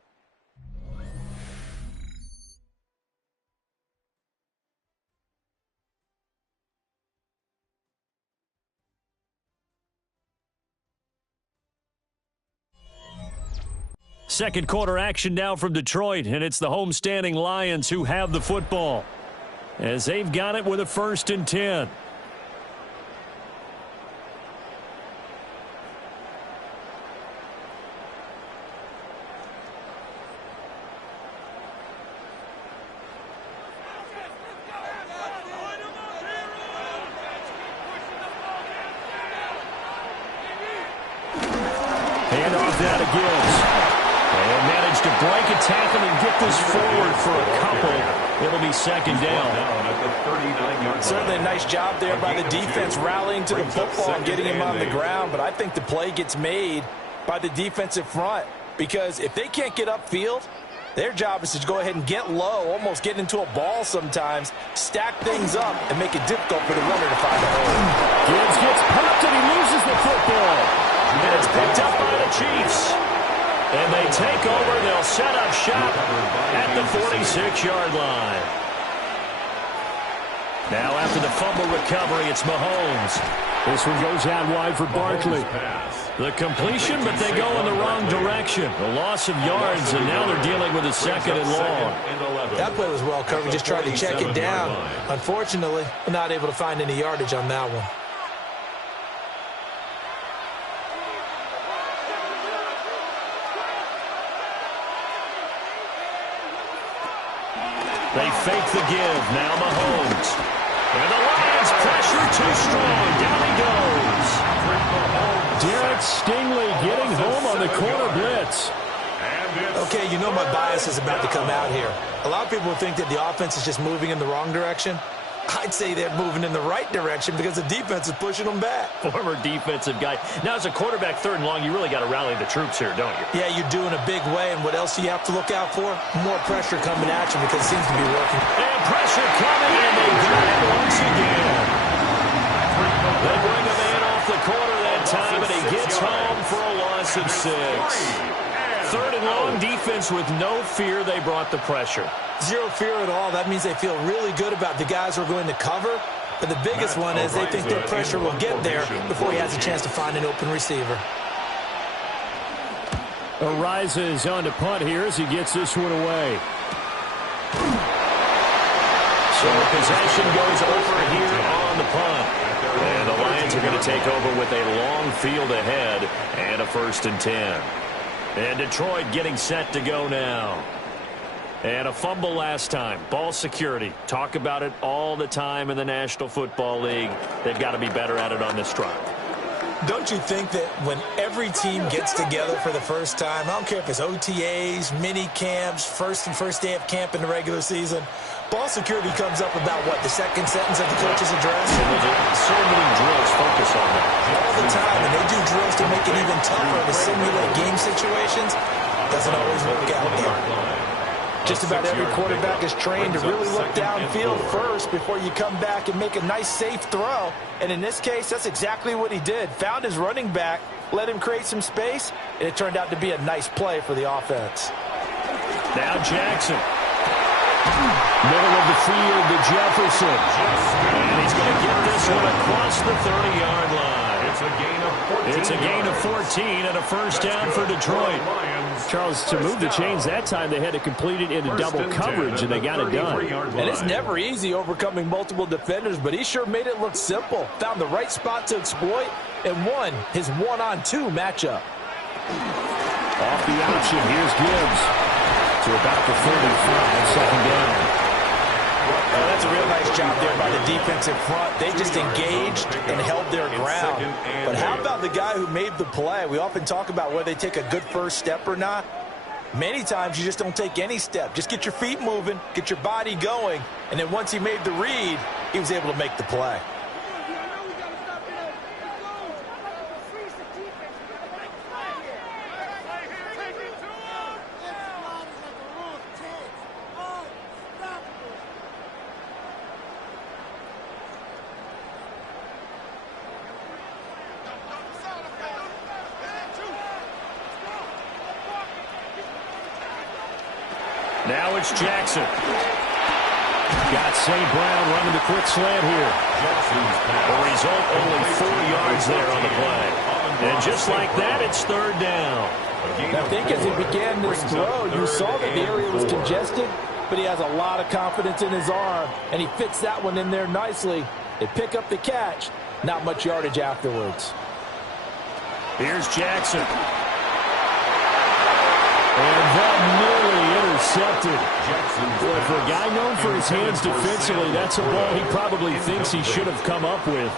Second quarter action now from Detroit, and it's the homestanding Lions who have the football as they've got it with a 1st and 10. Hand off now to Gibbs. And managed to break a tackle and get this forward for a couple. It'll be 2nd down. Certainly a nice job there by the defense rallying to the football and getting him on the ground. But I think the play gets made by the defensive front because if they can't get upfield, their job is to go ahead and get low, almost get into a ball sometimes, stack things up, and make it difficult for the runner to find a hole. Gibbs gets popped and he loses the football. And it's picked up by the Chiefs. And they take over. They'll set up shop at the 46-yard line. Now after the fumble recovery, it's Mahomes. This one goes out wide for Barkley. The completion, but they go in the wrong direction. The loss of yards, and now they're dealing with a 2nd and long. That play was well covered. Just tried to check it down. Unfortunately, not able to find any yardage on that one. They fake the give. Now Mahomes. And the Lions pressure too strong. Down he goes. Derek Stingley getting home on the corner blitz. Okay, you know my bias is about to come out here. A lot of people think that the offense is just moving in the wrong direction. I'd say they're moving in the right direction because the defense is pushing them back. Former defensive guy. Now, as a quarterback 3rd and long, you really got to rally the troops here, don't you? Yeah, you do in a big way. And what else do you have to look out for? More pressure coming at you because it seems to be working. And pressure coming, and they got it once again. They bring a man off the corner that time, and he gets home for a loss of 6. 3rd and long, defense with no fear. They brought the pressure. Zero fear at all. That means they feel really good about the guys who are going to cover. But the biggest one is they think their pressure will get there before he has a chance to find an open receiver. Arises on to punt here as he gets this one away. So possession goes over here on the punt. And the Lions are going to take over with a long field ahead and a 1st and 10. And Detroit getting set to go now. And a fumble last time. Ball security. Talk about it all the time in the National Football League. They've got to be better at it on this drive. Don't you think that when every team gets together for the first time, I don't care if it's OTAs, mini camps, first day of camp in the regular season, ball security comes up about what, the 2nd sentence of the coach's address? So many drills focus on that. All the time, and they do drills to make it even tougher to simulate game situations. Doesn't always work out though. Just about every quarterback is trained to really look downfield first before you come back and make a nice, safe throw. And in this case, that's exactly what he did. Found his running back, let him create some space, and it turned out to be a nice play for the offense. Now Jackson. Middle of the field to Jefferson. And he's going to get this one across the 30-yard line. It's a gain of 14 and a 1st down for Detroit. Charles, to move the chains that time, they had to complete it into double coverage, and they got it done. And it's never easy overcoming multiple defenders, but he sure made it look simple. Found the right spot to exploit and won his 1-on-2 matchup. Off the option, here's Gibbs to about the 35, 2nd down. Oh, that's a real nice job there by the defensive front. They just engaged and held their ground. But how about the guy who made the play? We often talk about whether they take a good first step or not. Many times you just don't take any step. Just get your feet moving, get your body going, and then once he made the read, he was able to make the play. Now it's Jackson. Got St. Brown running the quick slant here. The result, only 4 yards there on the play. And just like that, it's third down. I think as he began this throw, you saw that the area was congested, but he has a lot of confidence in his arm, and he fits that one in there nicely. They pick up the catch, not much yardage afterwards. Here's Jackson. And that nearly intercepted. Boy, for a guy known for his hands defensively, that's a ball he probably thinks he should have come up with.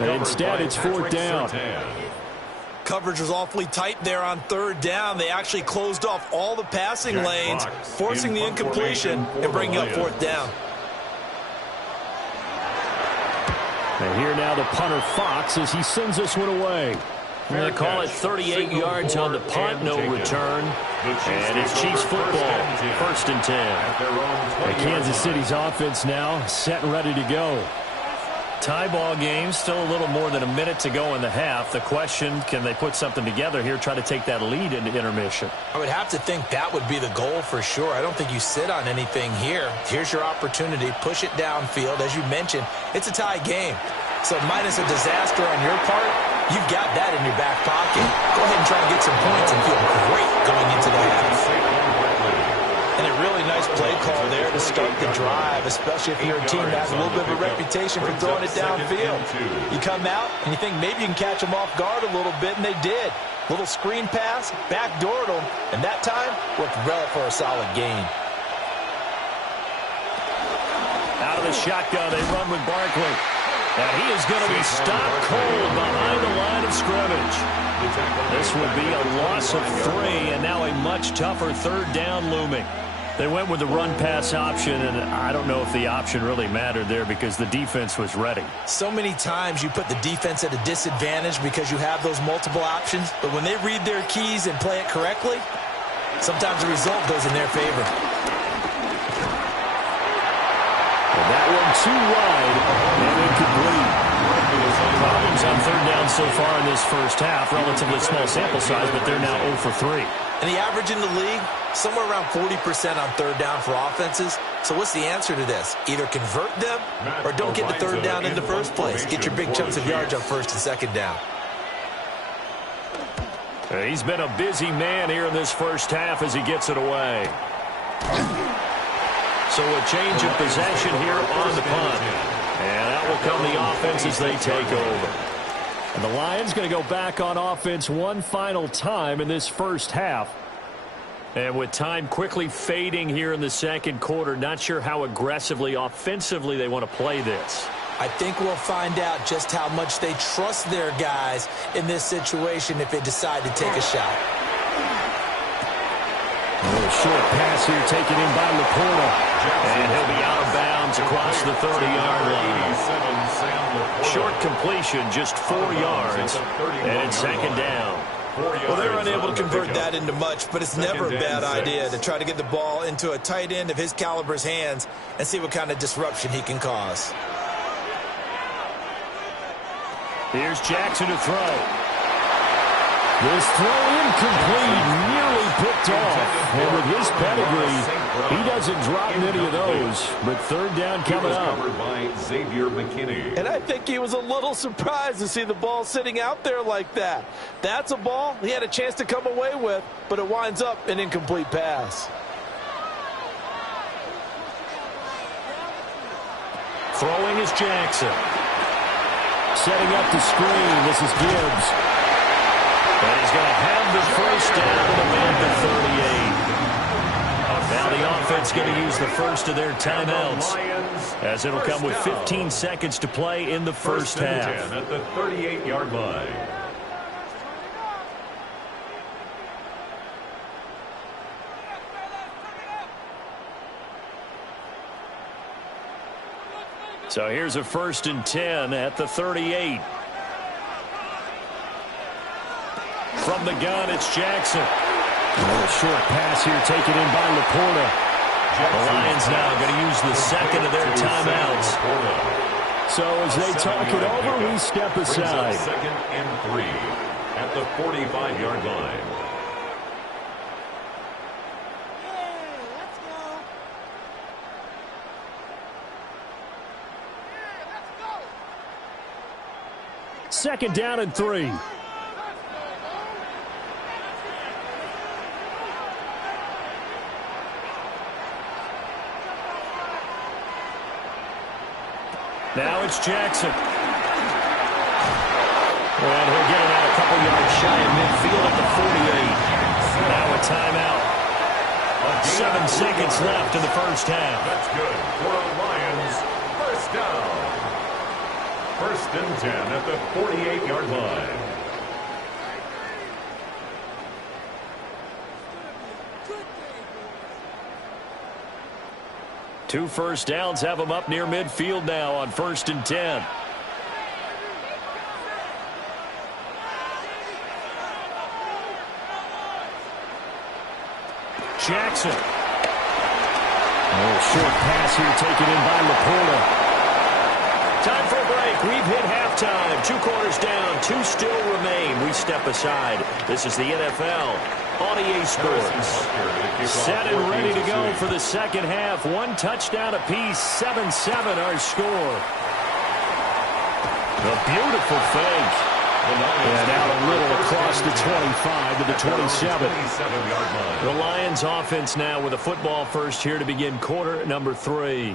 And instead, it's fourth down. Coverage was awfully tight there on third down. They actually closed off all the passing lanes, forcing the incompletion and bringing up fourth down. And here now the punter Fox as he sends this one away. They call it 38 yards on the punt, no return. And it's Chiefs football, 1st and 10. And Kansas City's offense now set and ready to go. Tie ball game, still a little more than a minute to go in the half. The question, can they put something together here, try to take that lead into intermission? I would have to think that would be the goal for sure. I don't think you sit on anything here. Here's your opportunity. Push it downfield. As you mentioned, it's a tie game. So minus a disaster on your part, you've got that in your back pocket. Go ahead and try and get some points and feel great going into the half. And a really nice play call there to start the drive, especially if you're a team that has a little bit of a reputation for throwing it downfield. You come out and you think maybe you can catch them off guard a little bit, and they did. Little screen pass, backdoored them, and that time worked well for a solid gain. Out of the shotgun, they run with Barkley. And he is going to be stopped cold behind the line of scrimmage. This would be a loss of 3, and now a much tougher third down looming. They went with the run-pass option, and I don't know if the option really mattered there because the defense was ready. So many times you put the defense at a disadvantage because you have those multiple options, but when they read their keys and play it correctly, sometimes the result goes in their favor. And that one too wide and incomplete. Problems on third down so far in this first half. Relatively small sample size, but they're now 0 for 3. And the average in the league, somewhere around 40% on third down for offenses. So what's the answer to this? Either convert them or don't get the third down in the first place. Get your big chunks of yards on first and second down. He's been a busy man here in this first half as he gets it away. So a change of possession here on the punt. And out will come the offense as they take over. And the Lions going to go back on offense one final time in this first half. And with time quickly fading here in the second quarter, not sure how aggressively, offensively they want to play this. I think we'll find out just how much they trust their guys in this situation if they decide to take a shot. A little short pass here taken in by Laporta. And he'll be out of bounds across the 30-yard line. Short completion, just 4 yards. And it's second down. Well, they're unable to convert that into much, but it's never a bad idea to try to get the ball into a tight end of his caliber's hands and see what kind of disruption he can cause. Here's Jackson to throw. This throw incomplete, nearly picked off. And with his pedigree, he doesn't drop many of those. But third down coming up. By Xavier McKinney. And I think he was a little surprised to see the ball sitting out there like that. That's a ball he had a chance to come away with, but it winds up an incomplete pass. Throwing is Jackson. Setting up the screen. This is Gibbs. And he's going to have the first down at the 38. Now the offense going to use the first of their timeouts, as it'll come with 15 seconds to play in the first half. At the 38-yard line. So here's a 1st and 10 at the 38. From the gun, it's Jackson. A little short pass here taken in by Laporta. The Lions now going to use the second of their timeouts. So as they talk it over, we step aside. 2nd and 3 at the 45-yard line. Second down and 3. Now it's Jackson. And he'll get it out a couple yards shy of midfield at the 48. Now a timeout. 7 seconds left in the first half. That's good for the Lions. First down. 1st and 10 at the 48-yard line. Two first downs have them up near midfield now on 1st and 10. Jackson. Short pass here taken in by Laporta. Time for a break. We've hit halftime. 2 quarters down. 2 still remain. We step aside. This is the NFL on EA Sports. Set and ready to go for the second half. 1 touchdown apiece. 7-7 our score. A beautiful fake. And out a little across the 25 to the 27. The Lions offense now with a football first here to begin quarter number 3.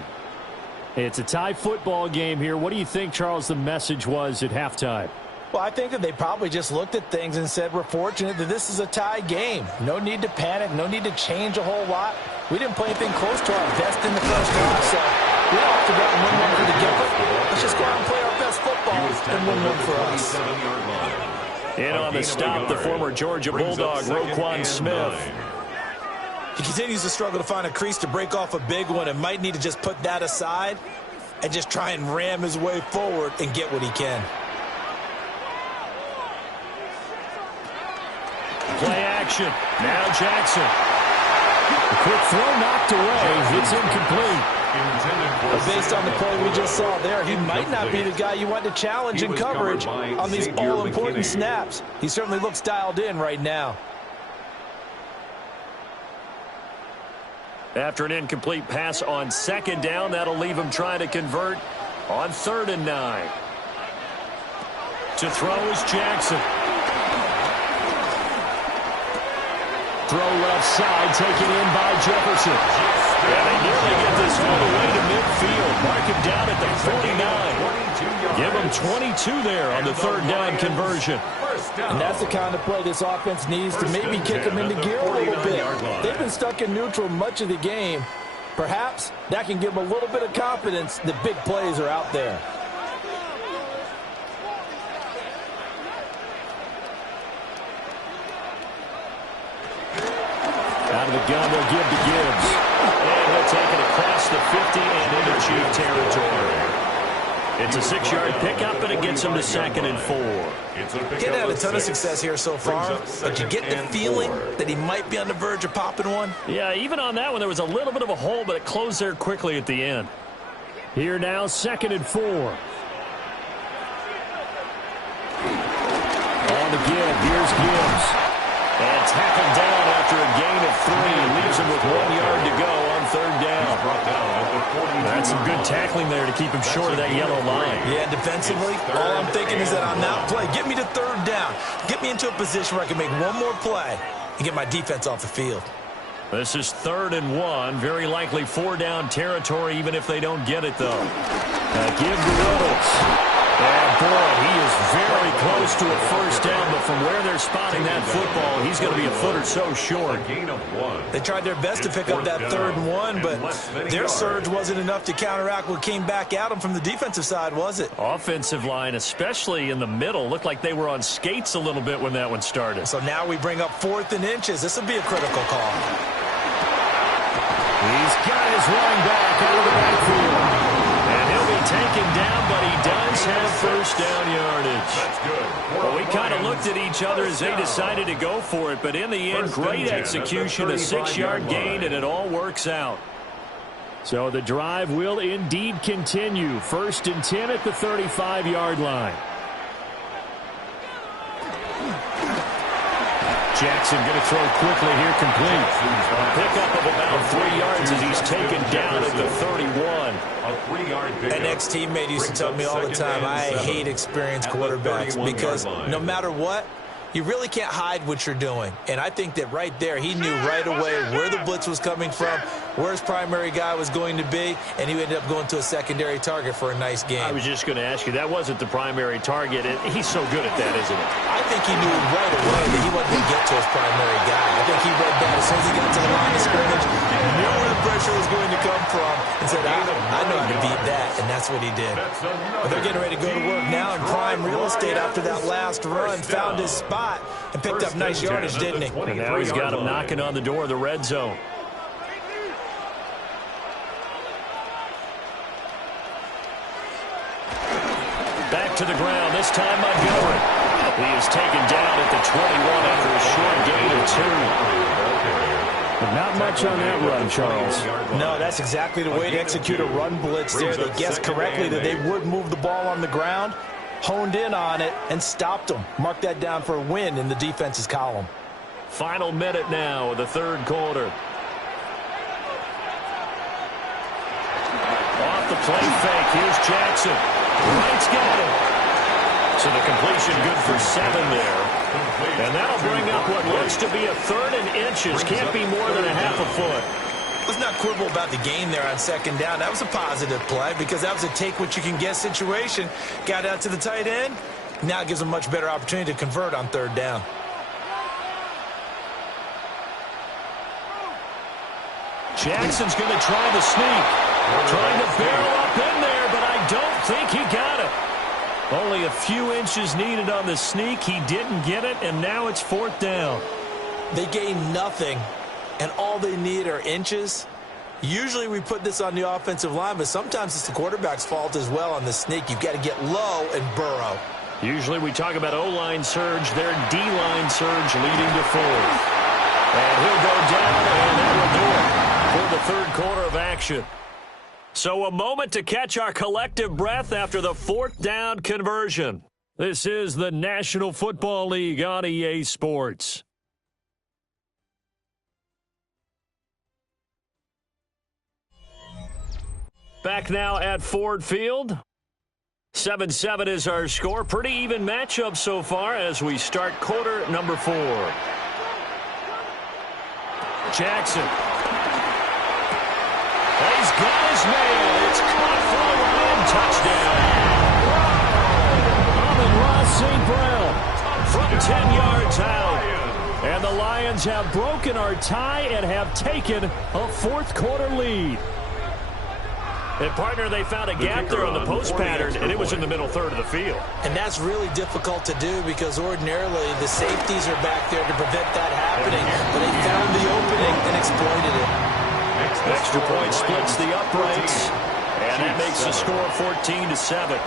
It's a tie football game here. What do you think, Charles, the message was at halftime? Well, I think that they probably just looked at things and said, we're fortunate that this is a tie game. No need to panic. No need to change a whole lot. We didn't play anything close to our best in the first half, so we don't have to go out and win one for the giver. Let's just go out and play our best football and win one for us. In on the stop, the former Georgia Bulldog, Roquan Smith. He continues to struggle to find a crease to break off a big one and might need to just put that aside and just try and ram his way forward and get what he can. Play action. Now Jackson. A quick throw knocked away. It's incomplete. But based on the play we just saw there, he might not be the guy you want to challenge in coverage on these all-important snaps. He certainly looks dialed in right now. After an incomplete pass on 2nd down, that'll leave him trying to convert on 3rd and 9. To throw is Jackson. Throw left side, taken in by Jefferson. And they nearly get this all the way to midfield. Mark him down at the 49. Give him 22 there on the 3rd down conversion. And that's the kind of play this offense needs to maybe kick them into gear a little bit. They've been stuck in neutral much of the game. Perhaps that can give them a little bit of confidence that big plays are out there. Out of the gun, they'll give to Gibbs. And he'll take it across the 50 and into Chief territory. It's a 6-yard pickup, and it gets him to 2nd and 4. He had a ton of success here so far, but you get the feeling that he might be on the verge of popping one. Yeah, even on that one, there was a little bit of a hole, but it closed there quickly at the end. Here now, 2nd and 4. On the give, here's Gibbs. And tackled down after a gain of 3. Leaves him with 1 yard to go on 3rd down. That's some good tackling there to keep him short of that yellow line. Yeah, defensively, all I'm thinking is that on that play, get me to 3rd down. Get me into a position where I can make one more play and get my defense off the field. This is 3rd and 1. Very likely 4-down territory, even if they don't get it, though. Give to Reynolds. And, boy, he is very close to a 1st down, but from where they're spotting that football, he's going to be a foot or so short. They tried their best to pick up that 3rd and 1, but their surge wasn't enough to counteract what came back at them from the defensive side, was it? Offensive line, especially in the middle, looked like they were on skates a little bit when that one started. So now we bring up 4th and inches. This will be a critical call. He's got his running back out of the backfield. And he'll be taken down, but he does have 1st down yardage. That's good. Well, we kind of looked at each other as they decided to go for it, but in the end, great execution, a 6-yard gain, and it all works out. So the drive will indeed continue. 1st and 10 at the 35-yard line. Jackson going to throw quickly here, complete. Pickup of about 3 yards as he's taken down at the 31. A 3-yard pickup. An ex-teammate used to tell me all the time, I hate experienced quarterbacks because no matter what, you really can't hide what you're doing. And I think that right there, he knew right away where the blitz was coming from, where his primary guy was going to be, and he ended up going to a secondary target for a nice game. I was just going to ask you, that wasn't the primary target. He's so good at that, isn't he? I think he knew right away that he wasn't going to get to his primary guy. I think he read that as soon as he got to the line of scrimmage, he knew where the pressure was going to come from, and said, I know how to beat that, and that's what he did. But they're getting ready to go to work now in prime real estate after that last run, found his spot, and picked up nice yardage, didn't he? And now he's got him knocking on the door of the red zone. Back to the ground, this time Montgomery. He is taken down at the 21 after a short gain of 2. But not much on that run, Charles. No, that's exactly the way to execute a run blitz there. They guessed correctly that they would move the ball on the ground, honed in on it, and stopped them. Mark that down for a win in the defense's column. Final minute now of the third quarter. Off the play fake, here's Jackson. Wright's got it. So the completion good for 7 there. And that'll bring up what looks to be a 3rd and inches. Can't be more than a half a foot. Let's not quibble about the gain there on second down. That was a positive play because that was a take-what-you-can-get situation. Got out to the tight end. Now it gives them a much better opportunity to convert on 3rd down. Jackson's going to try the sneak. Trying to barrel up in there, but I don't think he got it. Only a few inches needed on the sneak. He didn't get it, and now it's 4th down. They gained nothing, and all they need are inches. Usually we put this on the offensive line, but sometimes it's the quarterback's fault as well on the sneak. You've got to get low and burrow. Usually we talk about O-line surge. Their D-line surge leading to 4th. And he'll go down, and that will do it for the third quarter of action. So a moment to catch our collective breath after the 4th down conversion. This is the National Football League on EA Sports. Back now at Ford Field. 7-7 is our score. Pretty even matchup so far as we start quarter number 4. Jackson. He's got his man. It's caught for a run. Touchdown. Amon-Ra St. Brown from 10 yards out. And the Lions have broken our tie and have taken a 4th quarter lead. And, partner, they found a gap there on the post pattern, and it was in the middle third of the field. And that's really difficult to do because ordinarily the safeties are back there to prevent that happening. But they found the opening and exploited it. Extra point splits the uprights, and that makes the score 14-7.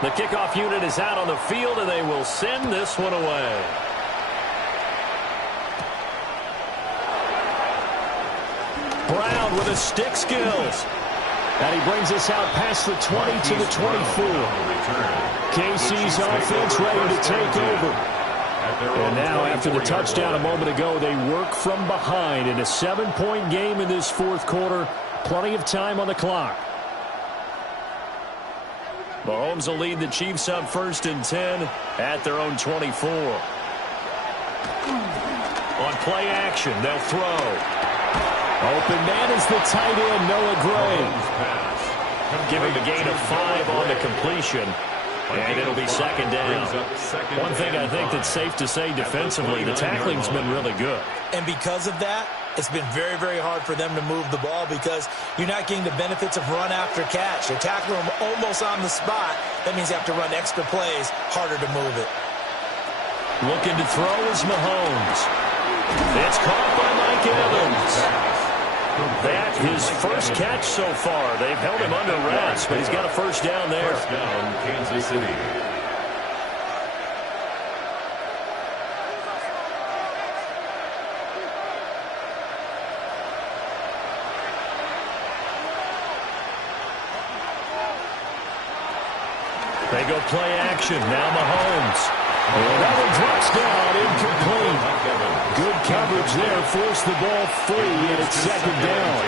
The kickoff unit is out on the field, and they will send this one away. Brown with his stick skills. And he brings us out past the 20 to the 24. KC's offense ready to take over. And now after the touchdown a moment ago, they work from behind in a 7-point game in this 4th quarter. Plenty of time on the clock. Mahomes will lead the Chiefs up 1st and 10 at their own 24. On play action, they'll throw. Open man is the tight end, Noah Gray. Give him a gain of 5 on the completion. And it'll be 2nd down. One thing I think that's safe to say defensively, the tackling's been really good. And because of that, it's been very, very hard for them to move the ball because you're not getting the benefits of run after catch. They're tackling them almost on the spot. That means you have to run extra plays, harder to move it. Looking to throw is Mahomes. It's caught by Mike Evans. That his first catch so far. They've held him under wraps, but he's got a 1st down there. 1st down, Kansas City. They go play action. Now Mahomes. That one drops down, incomplete. Good coverage there. Forced the ball free, and it's second down.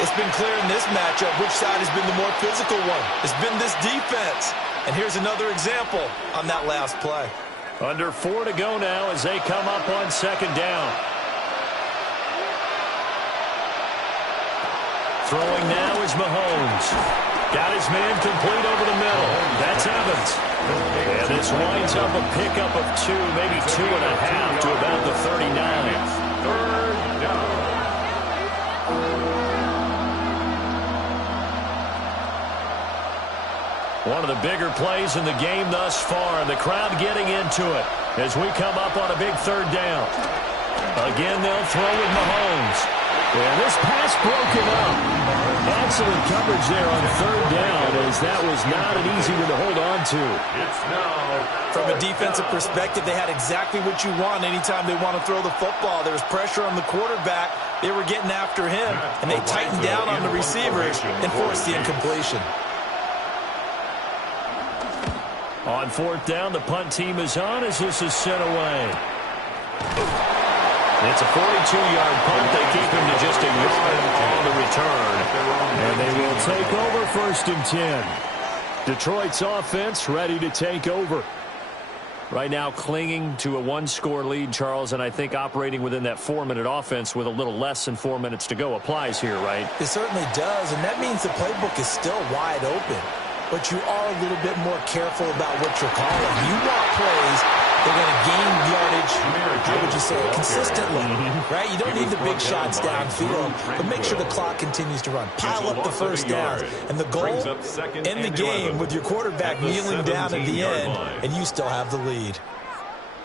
It's been clear in this matchup which side has been the more physical one. It's been this defense. And here's another example on that last play. Under 4 to go now as they come up on second down. Throwing now is Mahomes. Got his man complete over the middle. That's Evans. And this winds up a pickup of 2, maybe 2.5 to about the 39. Third down. One of the bigger plays in the game thus far, and the crowd getting into it as we come up on a big third down. Again, they'll throw with Mahomes. And this pass broken up. Excellent coverage there on third down, as that was not an easy one to hold on to. It's now. From a defensive perspective, they had exactly what you want anytime they want to throw the football. There was pressure on the quarterback. They were getting after him, and they tightened down on the receivers and forced the incompletion. On fourth down, the punt team is on as this is sent away. It's a 42-yard punt. They keep him to just a yard on the return. And they will take over first and 10. Detroit's offense ready to take over. Right now clinging to a one-score lead, Charles, and I think operating within that 4-minute offense with a little less than 4 minutes to go applies here, right? It certainly does, and that means the playbook is still wide open. But you are a little bit more careful about what you're calling. You want plays that are going to gain yardage, how would you say it, consistently, right? You don't need the big shots downfield, but make sure the clock continues to run. Pile up the first downs. And the goal, end the game with your quarterback kneeling down at the end, and you still have the lead.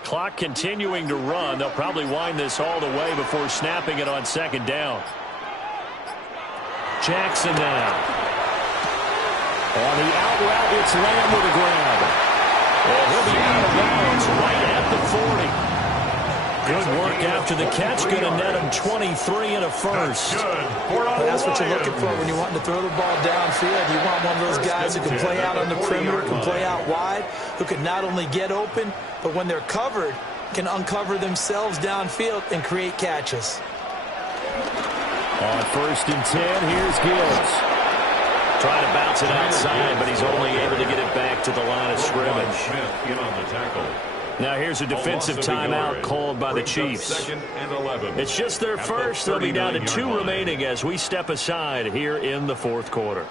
Clock continuing to run. They'll probably wind this all the way before snapping it on second down. Jackson now. On the out route, it's Lamb with a grab. And he'll be out of bounds right at the 40. Good work after the catch. Going to net him 23 and a first. Well, that's what you're looking for when you're wanting to throw the ball downfield. You want one of those guys who can play out on the perimeter, can play out wide, who can not only get open, but when they're covered, can uncover themselves downfield and create catches. On first and 10, here's Gibbs. Trying to bounce it outside, but he's only able to get it back to the line of scrimmage. Now here's a defensive timeout called by the Chiefs. It's just their first. They'll be down to 2 remaining as we step aside here in the fourth quarter.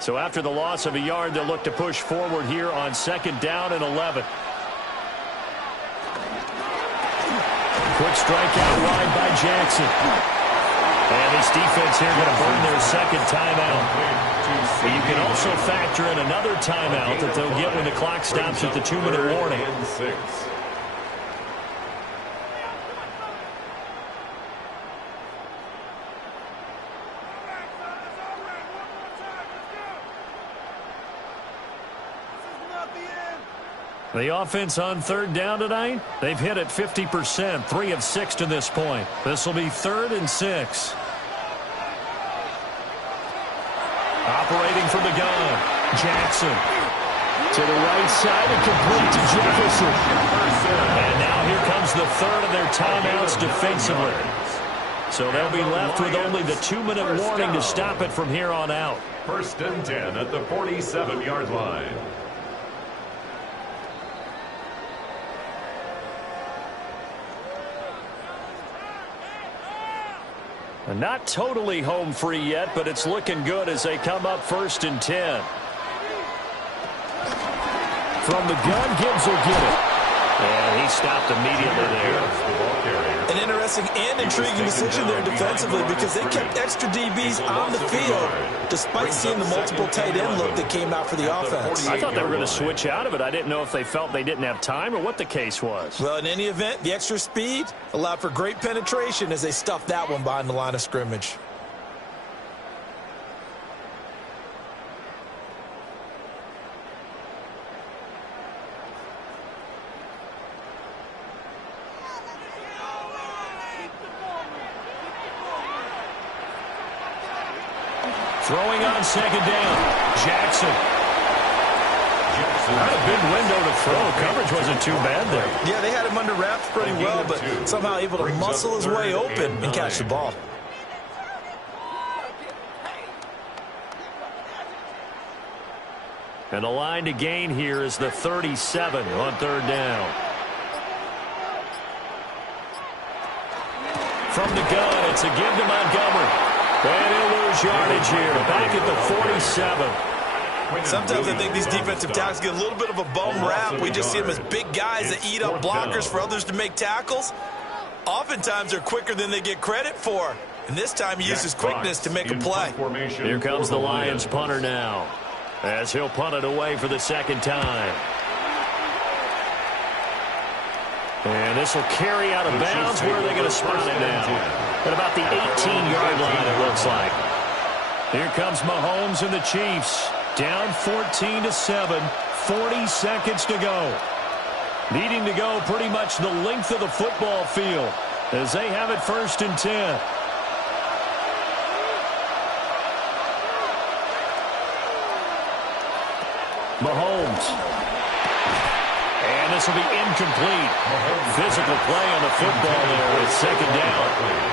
So after the loss of a yard, they'll look to push forward here on second down and 11. Quick strike out wide by Jackson. And this defense here going to burn their second timeout. But you can also factor in another timeout that they'll get when the clock stops at the 2-minute warning. The offense on third down tonight, they've hit it 50%, 3 of 6 to this point. This will be 3rd and 6. Operating from the gun, Jackson. To the right side and complete to Jefferson. And now here comes the third of their timeouts defensively. So they'll be left with only the 2-minute warning to stop it from here on out. 1st and 10 at the 47-yard line. Not totally home free yet, but it's looking good as they come up 1st and 10. From the gun, Gibbs will get it. And he stopped immediately there. An interesting and intriguing decision there defensively because they kept extra DBs on the field despite seeing the multiple tight end look that came out for the offense. I thought they were going to switch out of it. I didn't know if they felt they didn't have time or what the case was. Well, in any event, the extra speed allowed for great penetration as they stuffed that one behind the line of scrimmage. Throwing on second down. Jackson. Not a big window to throw. Coverage wasn't too bad there. Yeah, they had him under wraps pretty well, but somehow able to muscle his way open and catch the ball. And the line to gain here is the 37 on third down. From the gun, it's a give to Montgomery. And he'll lose yardage here. Back at the 47. Sometimes I think these defensive tackles get a little bit of a bum rap. We just see them as big guys that eat up blockers for others to make tackles. Oftentimes they're quicker than they get credit for. And this time he uses quickness to make a play. Here comes the Lions punter now, as he'll punt it away for the second time. And this will carry out of bounds. Where are they going to spot it now? At about the 18-yard line, it looks like. Here comes Mahomes and the Chiefs. Down 14-7, 40 seconds to go. Needing to go pretty much the length of the football field as they have it 1st and 10. Mahomes. And this will be incomplete. Physical play on the football there at second down.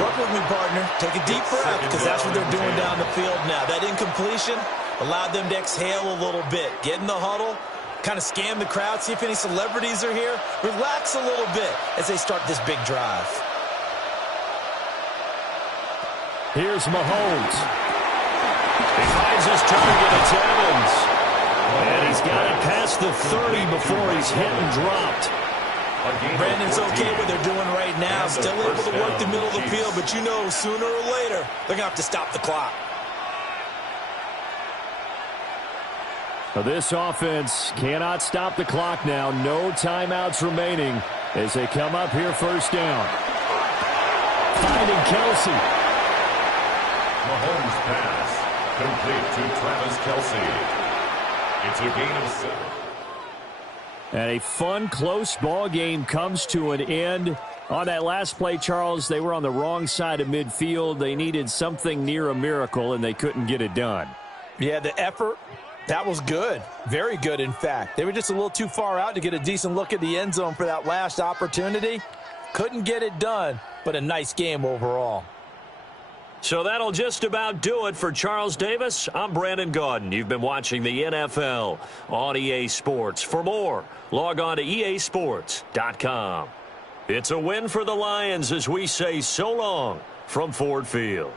Work with me, partner. Take a deep breath, because that's what they're doing down the field now. That incompletion allowed them to exhale a little bit. Get in the huddle, kind of scan the crowd, see if any celebrities are here. Relax a little bit as they start this big drive. Here's Mahomes. He finds his target. It's Evans. And he's got it past the 30 before he's hit and dropped. Brandon's okay what they're doing right now. Still able to work the middle of the field, but you know sooner or later they're going to have to stop the clock. Now this offense cannot stop the clock now. No timeouts remaining as they come up here 1st down. Finding Kelsey. Mahomes pass complete to Travis Kelce. It's a gain of 7. And a fun, close ball game comes to an end. On that last play, Charles, they were on the wrong side of midfield. They needed something near a miracle, and they couldn't get it done. Yeah, the effort, that was good. Very good, in fact. They were just a little too far out to get a decent look at the end zone for that last opportunity. Couldn't get it done, but a nice game overall. So that'll just about do it for Charles Davis. I'm Brandon Gaudin. You've been watching the NFL on EA Sports. For more, log on to easports.com. It's a win for the Lions as we say so long from Ford Field.